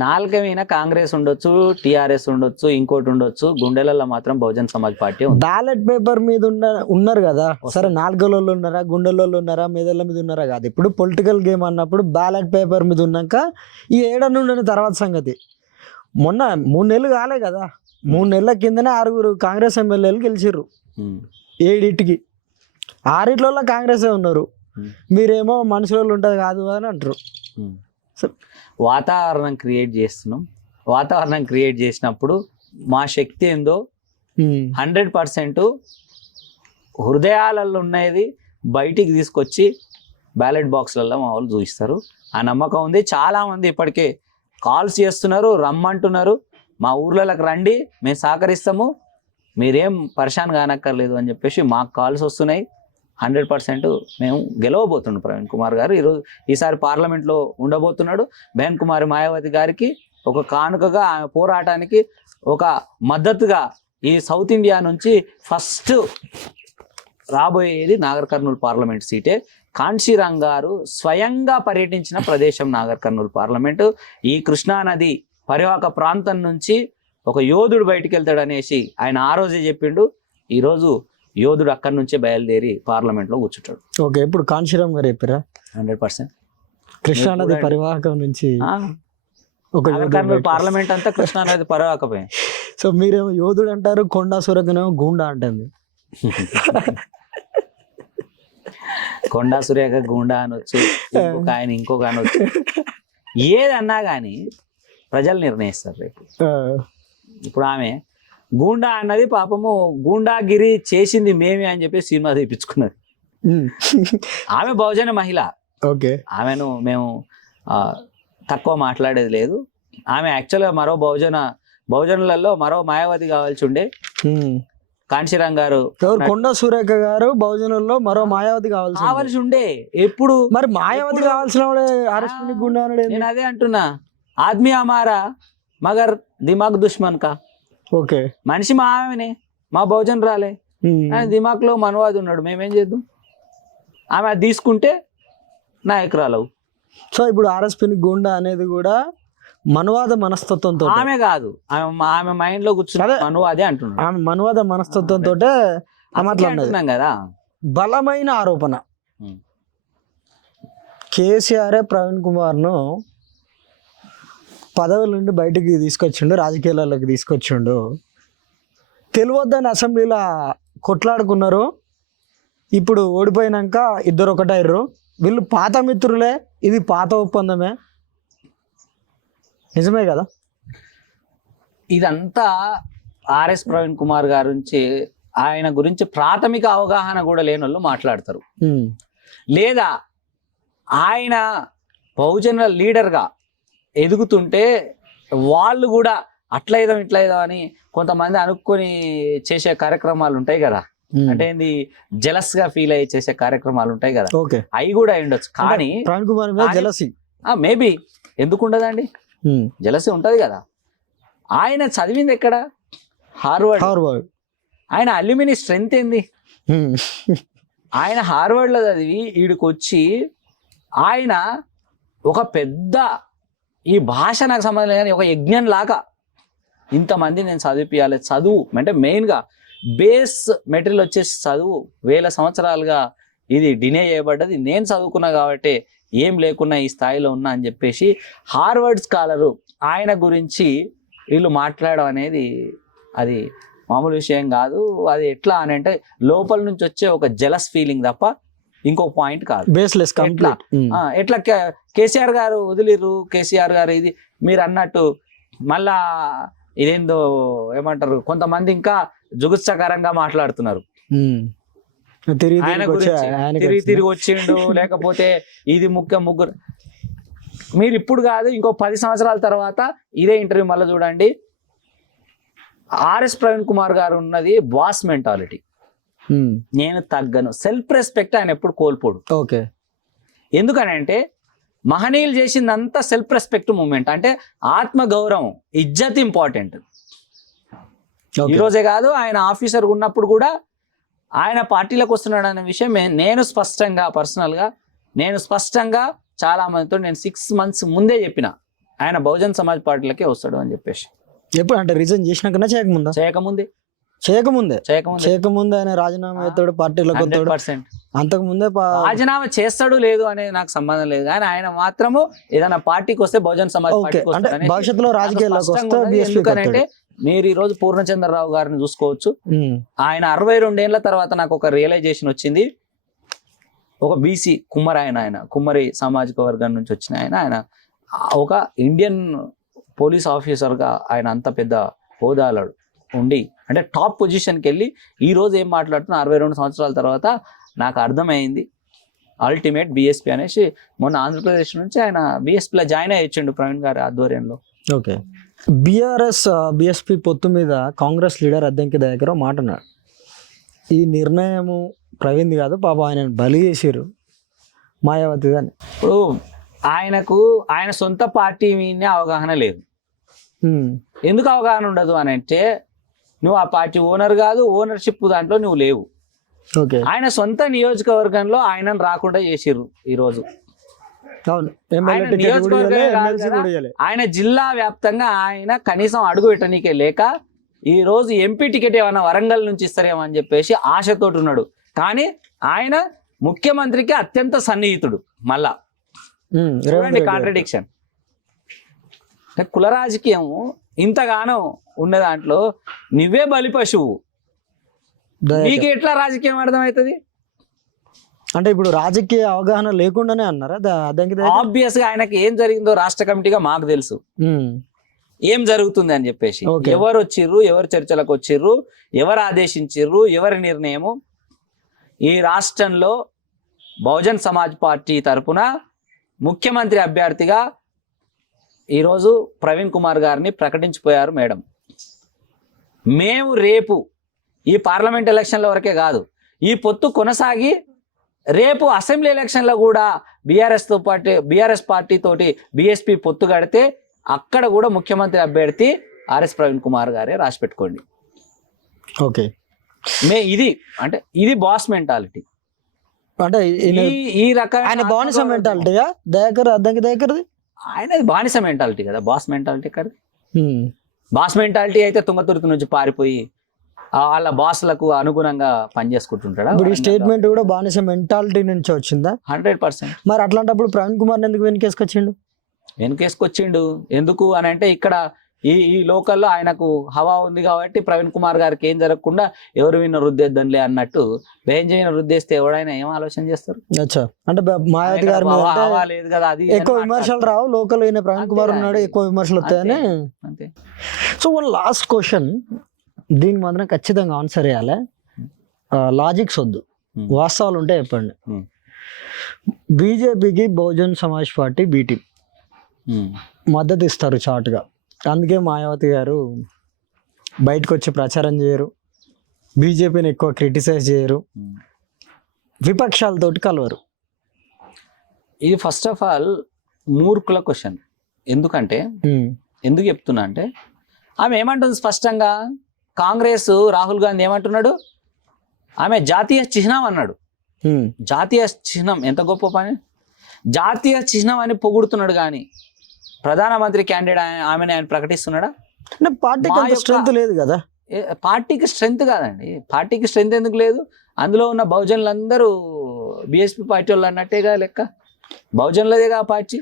4 మీద కాంగ్రెస్ ఉండొచ్చు, టిఆర్ఎస్ ఉండొచ్చు, ఇంకోటి ఉండొచ్చు, గుండెలలో మాత్రం బహుజన్ సమాజ్ పార్టీ ఉంది. బ్యాలెట్ పేపర్ మీద ఉన్నారు కదా. సరే, 4 ఉన్నారా, గుండెలలో ఉన్నారా, మెదళ్ళ మీద ఉన్నారా కాదు. ఇప్పుడు పొలిటికల్ గేమ్ అన్నప్పుడు బ్యాలెట్ పేపర్ మీద ఉన్నాక ఈ 7 ఉండని తర్వాత సంగతి. మొన్న 3 నెలలు కాలే కదా, 3 నెలల కిందనే 6 కాంగ్రెస్ ఎమ్మెల్యేలు గెలిచిర్రు. 7 6 కాంగ్రెసే ఉన్నారు. మీరేమో మనుషులు ఉంటుంది కాదు అని అంటారు. వాతావరణం క్రియేట్ చేస్తున్నాం. వాతావరణం క్రియేట్ చేసినప్పుడు మా శక్తి ఏందో 100% హృదయాలలో ఉన్నది బయటికి తీసుకొచ్చి బ్యాలెట్ బాక్స్లలో మా వాళ్ళు చూపిస్తారు. ఆ నమ్మకం ఉంది. చాలామంది ఇప్పటికే కాల్స్ చేస్తున్నారు, రమ్మంటున్నారు, మా ఊర్లలోకి రండి, మేము సహకరిస్తాము, మీరేం పరిశాన్ కానక్కర్లేదు అని చెప్పేసి మాకు కాల్స్ వస్తున్నాయి. 100% మేము గెలవబోతున్నాం. ప్రవీణ్ కుమార్ గారు ఈసారి పార్లమెంట్లో ఉండబోతున్నాడు. బెహన్ కుమారి మాయావతి గారికి ఒక కానుకగా ఆమె పోరాటానికి ఒక మద్దతుగా ఈ సౌత్ ఇండియా నుంచి ఫస్ట్ రాబోయేది నాగర్ కర్నూలు పార్లమెంట్ సీటే. కాన్షీరామ్ గారు స్వయంగా పర్యటించిన ప్రదేశం నాగర్ కర్నూలు పార్లమెంటు. ఈ కృష్ణానది పరివాహక ప్రాంతం నుంచి ఒక యోధుడు బయటికి వెళ్తాడు అనేసి ఆయన ఆ రోజే చెప్పిండు. ఈరోజు యోధుడు అక్కడి నుంచే బయలుదేరి పార్లమెంట్లో కూర్చుంటాడు. ఓకే, ఇప్పుడు కాన్షీరామ్ గారు చెప్పారా 100% కృష్ణానది పరివాహకం నుంచి ఒక నాగర్ కర్నూలు పార్లమెంట్ అంతా కృష్ణానది పరివాహకమే. సో మీరేమో యోధుడు అంటారు, కొండా సురేఖనేమో గూండా అంటుంది. కొండా సురేఖ గూండా అనొచ్చు, ఇంకొక ఆయన ఇంకొక అనొచ్చు, ఏదన్నా కానీ ప్రజలు నిర్ణయిస్తారు రేపు. ఇప్పుడు ఆమె గూండా అన్నది పాపము గూండాగిరి చేసింది మేమే అని చెప్పి సినిమా తీపించుకున్నది. ఆమె బహుజన మహిళ. ఓకే, ఆమెను మేము తక్కువ మాట్లాడేది లేదు. ఆమె యాక్చువల్గా మరో బహుజనులలో మరో మాయావతి కావాల్సి ఉండే. కాన్షీరామ్ గారు కొండా సురేఖ గారు బహుజనుల్లో మరో మాయావతి కావాల్సి ఉండే. ఎప్పుడు మరి మాయావతి కావాల్సిన గుండా. నేను అదే అంటున్నా, ఆద్మీ హమారా మగర్ దిమాగ్ దుష్మన్ కా. ఓకే, మనిషి మా ఆమెనే, మా బహుజన్ రాలే, ఆయన దిమాగ్ లో మనవాది ఉన్నాడు, మేమేం చేద్దాం. ఆమె అది తీసుకుంటే నాయకురాలవు. సో ఇప్పుడు ఆర్ఎస్పీని గుండా అనేది కూడా మనువాద మనస్తత్వంతో, ఆమె కాదు, ఆమె మైండ్ లో కూర్చుని మనువాదే అంటున్నాడు. ఆమె మనువాద మనస్తత్వంతో అంటున్నాం కదా. బలమైన ఆరోపణ. కేసీఆర్ ప్రవీణ్ కుమార్ను పదవుల నుండి బయటికి తీసుకొచ్చిండు, రాజకీయాలలోకి తీసుకొచ్చిండు. తెలియద్దని అసెంబ్లీలో కొట్లాడుకున్నారు. ఇప్పుడు ఓడిపోయినాక ఇద్దరు ఒకటైర్రు. వీళ్ళు పాత మిత్రులే, ఇది పాత ఒప్పందమే. నిజమే కదా. ఇదంతా ఆర్ఎస్ ప్రవీణ్ కుమార్ గారి నుంచి, ఆయన గురించి ప్రాథమిక అవగాహన కూడా లేని వాళ్ళు మాట్లాడతారు. లేదా ఆయన బహుజనుల లీడర్గా ఎదుగుతుంటే వాళ్ళు కూడా అట్లా ఇదాం ఇట్లా ఇదాం అని కొంతమంది అనుకొని చేసే కార్యక్రమాలు ఉంటాయి కదా. అంటే ఏంది, జెలస్ గా ఫీల్ అయ్యి చేసే కార్యక్రమాలు ఉంటాయి కదా, అవి కూడా ఉండొచ్చు. కానీ ప్రవీణ్ కుమార్ జెలసీ మేబీ ఎందుకు ఉండదండి, జెలసీ ఉంటది కదా. ఆయన చదివింది ఎక్కడ? హార్వర్డ్. ఆయన అల్యూమిని స్ట్రెంగ్త్ ఏంది? ఆయన హార్వర్డ్ లో చదివి ఈడికి వచ్చి ఆయన ఒక పెద్ద, ఈ భాష నాకు సంబంధం లేదు కానీ ఒక యజ్ఞం లాగా ఇంతమంది నేను చదివిపియాలి. చదువు అంటే మెయిన్గా బేస్ మెటీరియల్ వచ్చేసి చదువు. 1000 సంవత్సరాలుగా ఇది డినే చేయబడ్డది. నేను చదువుకున్నా కాబట్టి ఏం లేకున్నా ఈ స్థాయిలో ఉన్నా అని చెప్పేసి హార్వర్డ్ స్కాలరు ఆయన గురించి వీళ్ళు మాట్లాడడం అనేది అది మామూలు విషయం కాదు. అది ఎట్లా అని అంటే లోపల నుంచి వచ్చే ఒక జెలస్ ఫీలింగ్ తప్ప ఇంకొక పాయింట్ కాదు. Baseless complete. ఎట్లా కేసీఆర్ గారు వదిలిరు, కేసీఆర్ గారు ఇది మీరు అన్నట్టు మళ్ళా ఇదేందో ఏమంటారు, కొంతమంది ఇంకా జుగుత్సకరంగా మాట్లాడుతున్నారు. తిరిగి వచ్చిండు, లేకపోతే ఇది ముగ్గురు. మీరు ఇప్పుడు కాదు, ఇంకో 10 సంవత్సరాల తర్వాత ఇదే ఇంటర్వ్యూ మళ్ళీ చూడండి. ఆర్ఎస్ ప్రవీణ్ కుమార్ గారు ఉన్నది బాస్ మెంటాలిటీ. నేను తగ్గను, సెల్ఫ్ రెస్పెక్ట్ ఆయన ఎప్పుడు కోల్పోడు. ఓకే, ఎందుకనంటే మహనీయులు చేసిందంతా సెల్ఫ్ రెస్పెక్ట్ మూమెంట్. అంటే ఆత్మ గౌరవం, ఇజ్జత్ ఇంపార్టెంట్. ఈరోజే కాదు, ఆయన ఆఫీసర్ ఉన్నప్పుడు కూడా ఆయన పార్టీలకు వస్తున్నాడు అనే విషయం నేను స్పష్టంగా చాలా మందితో నేను 6 months ముందే చెప్పిన, ఆయన బహుజన్ సమాజ్ పార్టీలకే వస్తాడు అని చెప్పేసి. ఎప్పుడు అంటే రిజైన్ చేసినాకన్నా చేయకముందే ఆయన రాజీనామా అవుతాడు, పార్టీలోకి వస్తాడు. అంతకుముందే రాజీనామా చేస్తాడు లేదు అనేది నాకు సంబంధం లేదు, కానీ ఆయన మాత్రము ఏదైనా పార్టీకి వస్తే బహుజన్ సమాజ్ పార్టీకి వస్తాడు. భవిష్యత్తులో రాజకీయాల్లోకి వస్తే ఎందుకంటే మీరు ఈ రోజు పూర్ణచంద్రరావు గారిని చూసుకోవచ్చు. ఆయన 62 ఏళ్ల తర్వాత నాకు ఒక రియలైజేషన్ వచ్చింది. ఒక బీసీ కుమ్మరి సామాజిక వర్గం నుంచి వచ్చిన ఆయన ఒక ఇండియన్ పోలీస్ ఆఫీసర్గా ఆయన అంత పెద్ద హోదాలో ఉండి అంటే టాప్ పొజిషన్కి వెళ్ళి ఈ రోజు ఏం మాట్లాడుతున్నా 62 సంవత్సరాల తర్వాత నాకు అర్థమైంది అల్టిమేట్ బీఎస్పీ అనేసి మొన్న ఆంధ్రప్రదేశ్ నుంచి ఆయన బీఎస్పీలో జాయిన్ అయ్యిండు ప్రవీణ్ గారి ఆధ్వర్యంలో. ఓకే, బీఎస్పీ పొత్తు మీద కాంగ్రెస్ లీడర్ అద్దంకి దగ్గర మాట అన్నాడు, ఈ నిర్ణయము ప్రవీణ్ది కాదు పాప ఆయన బలి చేసారు మాయావతి అని. ఇప్పుడు ఆయన సొంత పార్టీ మీద అవగాహన లేదు. ఎందుకు అవగాహన ఉండదు అని అంటే నువ్వు ఆ పార్టీ ఓనర్ కాదు, ఓనర్షిప్ దాంట్లో నువ్వు లేవు. ఓకే, ఆయన సొంత నియోజకవర్గంలో ఆయనను రాకుండా చేసిర్రు ఈరోజు. ఆయన జిల్లా వ్యాప్తంగా ఆయన కనీసం అడుగు పెట్టనీకే లేక ఈ రోజు ఎంపీ టికెట్ ఏమన్నా వరంగల్ నుంచి ఇస్తారేమో అని చెప్పేసి ఆశతోటి ఉన్నాడు. కానీ ఆయన ముఖ్యమంత్రికి అత్యంత సన్నిహితుడు. మళ్ళా చూడండి కాంట్రడిక్షన్. కుల రాజకీయం ఇంతగానో ఉన్న దాంట్లో నువ్వే బలి పశువు, నీకు ఎట్లా రాజకీయం అర్థమవుతుంది? అంటే ఇప్పుడు రాజకీయ అవగాహన లేకుండానే అన్నారా? ఆబ్వియస్ గా ఆయనకి ఏం జరిగిందో రాష్ట్ర కమిటీగా మాకు తెలుసు ఏం జరుగుతుంది అని చెప్పేసి. ఎవరు వచ్చిర్రు, ఎవరు చర్చలకు వచ్చిర్రు, ఎవరు ఆదేశించిర్రు, ఎవరి నిర్ణయము. ఈ రాష్ట్రంలో బహుజన్ సమాజ్ పార్టీ తరఫున ముఖ్యమంత్రి అభ్యర్థిగా ఈరోజు ప్రవీణ్ కుమార్ గారిని ప్రకటించిపోయారు మేడం. మేము రేపు ఈ పార్లమెంట్ ఎలక్షన్ల వరకే కాదు, ఈ పొత్తు కొనసాగి రేపు అసెంబ్లీ ఎలక్షన్లో కూడా బీఆర్ఎస్ పార్టీ తోటి బీఎస్పీ పొత్తు కడితే అక్కడ కూడా ముఖ్యమంత్రి అభ్యర్థి ఆర్ఎస్ ప్రవీణ్ కుమార్ గారే రాసి పెట్టుకోండి. ఓకే, ఇది బాస్ మెంటాలిటీ. అంటే ఈ రకమైన బానిస మెంటాలిటీగా దయాకర్ది ఆయనది బానిస మెంటాలిటీ కదా. బాస్ మెంటాలిటీ కదా. బాస్ మెంటాలిటీ అయితే తుంగతుర్తి నుంచి పారిపోయి వాళ్ళ బాస్లకు అనుగుణంగా పనిచేసుకుంటుంటాడా? ఇప్పుడు ఈ స్టేట్మెంట్ కూడా బానిస మెంటాలిటీ నుంచి వచ్చిందా? 100%. మరి అట్లాంటప్పుడు ప్రవీణ్ కుమార్ ఎందుకు వెనకేసుకొచ్చిండు? ఎందుకు అని అంటే ఇక్కడ ఈ లోకల్లో ఆయనకు హవా ఉంది కాబట్టి ప్రవీణ్ కుమార్ గారికి ఏం జరగకుండా ఎవరు విన్న రుద్దేద్దంలే అన్నట్టు బేంజైన రుద్దేస్తే ఎవడైనా ఏం ఆలోచన చేస్తారు? అంటే మాయావతి గారి లేదు కదా, అది ఎక్కువ విమర్శలు రావు. లోకల్ అయిన ప్రవీణ్ కుమార్ ఉన్నాడు, ఎక్కువ విమర్శలు వస్తాయని. అంతే. సో వన్ లాస్ట్ క్వశ్చన్, దీని మాత్రం ఖచ్చితంగా ఆన్సర్ చేయాలి. లాజిక్స్ వద్దు, వాస్తవాలు ఉంటే చెప్పండి. బీజేపీకి బహుజన్ సమాజ్ పార్టీ బీటీ మద్దతు ఇస్తారు చాటుగా, అందుకే మాయావతి గారు బయటకు వచ్చి ప్రచారం చేయరు, బీజేపీని ఎక్కువ క్రిటిసైజ్ చేయరు, విపక్షాలతోటి కలవరు. ఇది ఫస్ట్ ఆఫ్ ఆల్ మూర్ఖుల క్వశ్చన్. ఎందుకంటే ఎందుకు చెప్తున్నా అంటే ఆమె ఏమంటుంది స్పష్టంగా, కాంగ్రెస్ రాహుల్ గాంధీ ఏమంటున్నాడు, ఆమె జాతీయ చిహ్నం అన్నాడు. జాతీయ చిహ్నం ఎంత గొప్ప పని. జాతీయ చిహ్నం అని పొగుడుతున్నాడు కానీ ప్రధానమంత్రి క్యాండిడేట్ ఆమెను ఆయన ప్రకటిస్తున్నాడా? పార్టీకి స్ట్రెంత్ లేదు కదా. పార్టీకి స్ట్రెంత్ కాదండి. పార్టీకి స్ట్రెంత్ ఎందుకు లేదు? అందులో ఉన్న బహుజనులందరూ బీఎస్పీ పార్టీ వాళ్ళు అన్నట్టేగా లెక్క. బహుజనులదేగా పార్టీ.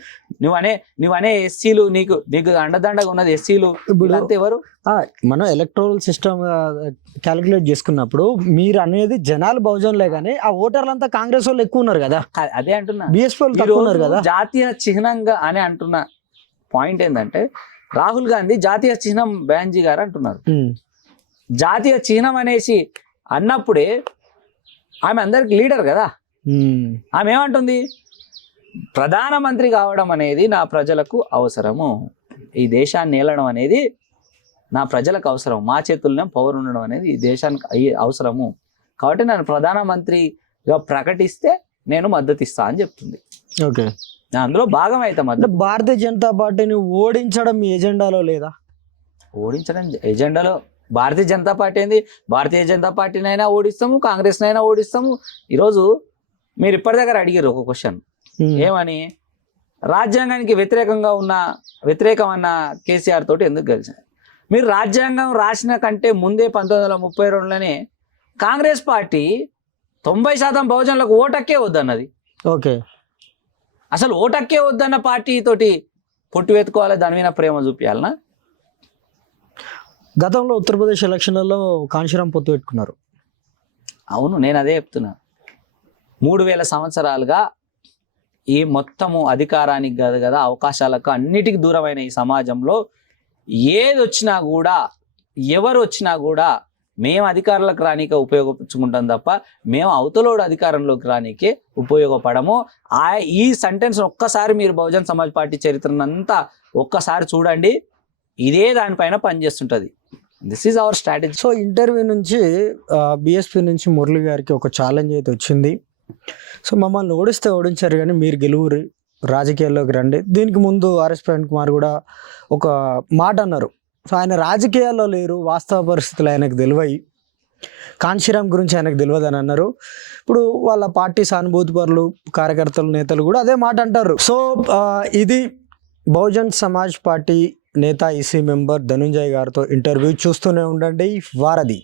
నువ్వనే ఎస్సీలు, నీకు అండదండగా ఉన్నది ఎస్సీలు. ఎవరు? మనం ఎలక్టోరల్ సిస్టమ్ క్యాలిక్యులేట్ చేసుకున్నప్పుడు మీరు అనేది జనాలు బహుజనులే కానీ ఆ ఓటర్లంతా కాంగ్రెస్ వాళ్ళు ఎక్కువ ఉన్నారు కదా. అదే అంటున్నా, బీఎస్పీ వాళ్ళు తక్కువ ఉన్నారు కదా. జాతీయ చిహ్నంగా అని అంటున్న పాయింట్ ఏంటంటే రాహుల్ గాంధీ జాతీయ చిహ్నం బ్యాన్జీ గారు అంటున్నారు. జాతీయ చిహ్నం అనేసి అన్నప్పుడే ఆమె అందరికి లీడర్ కదా. ఆమె ఏమంటుంది, ప్రధానమంత్రి కావడం అనేది నా ప్రజలకు అవసరము, ఈ దేశాన్ని ఏలడం అనేది నా ప్రజలకు అవసరం, మా చేతుల్లోనే పవర్ ఉండడం అనేది ఈ దేశానికి అవసరము, కాబట్టి నన్ను ప్రధానమంత్రిగా ప్రకటిస్తే నేను మద్దతు ఇస్తా అని చెప్తుంది. ఓకే, అందులో భాగం అవుతాం. భారతీయ జనతా పార్టీని ఓడించడం మీ ఎజెండాలో లేదా? ఓడించడం ఎజెండాలో భారతీయ జనతా పార్టీ ఏంది? భారతీయ జనతా పార్టీనైనా ఓడిస్తాము, కాంగ్రెస్నైనా ఓడిస్తాము. ఈరోజు మీరు ఇప్పటిదాకా అడిగారు ఒక క్వశ్చన్, ఏమని, రాజ్యాంగానికి వ్యతిరేకం అన్న కేసీఆర్ తోటి ఎందుకు గెలిచారు? మీరు రాజ్యాంగం రాసిన కంటే ముందే 1932లోనే కాంగ్రెస్ పార్టీ 90% బహుజనులకు ఓటక్కే వద్దన్నది. ఓకే, అసలు ఓటక్కే వద్దన్న పార్టీ తోటి పొట్టు వెతుకోవాలి, దాని మీద ప్రేమ చూపించాలనా? గతంలో ఉత్తరప్రదేశ్ ఎలక్షన్లలో కాంశీరాం పొత్తు పెట్టుకున్నారు. అవును, నేను అదే చెప్తున్నా. 3000 సంవత్సరాలుగా ఈ మొత్తము అధికారానికి కాదు కదా, అవకాశాలకు అన్నిటికీ దూరమైన ఈ సమాజంలో ఏది వచ్చినా కూడా, ఎవరు వచ్చినా కూడా మేము అధికారులకు రానికే ఉపయోగించుకుంటాం తప్ప మేము అవతలోడు అధికారంలోకి రానికే ఉపయోగపడము. ఈ సెంటెన్స్ ఒక్కసారి మీరు బహుజన్ సమాజ్ పార్టీ చరిత్రనంతా ఒక్కసారి చూడండి, ఇదే దానిపైన పనిచేస్తుంటుంది. This is our strategy. So interview నుంచి బిఎస్పీ నుంచి మురళి గారికి ఒక ఛాలెంజ్ అయితే వచ్చింది. సో మమ్మల్ని ఓడిస్తే ఓడించారు కానీ మీరు గెలువురి, రాజకీయాల్లోకి రండి. దీనికి ముందు ఆర్ఎస్ ప్రవీణ్ కుమార్ కూడా ఒక మాట అన్నారు. సో ఆయన రాజకీయాల్లో లేరు, వాస్తవ పరిస్థితులు ఆయనకు తెలివయి, కాంశీరామ్ గురించి ఆయనకు తెలియదు అని అన్నారు. ఇప్పుడు వాళ్ళ పార్టీ సానుభూతిపరులు, కార్యకర్తలు, నేతలు కూడా అదే మాట అంటారు. సో ఇది బహుజన్ సమాజ్ పార్టీ నేత ఈసీ మెంబర్ ధనుంజయ్ గారితో ఇంటర్వ్యూ. చూస్తూనే ఉండండి వారధి.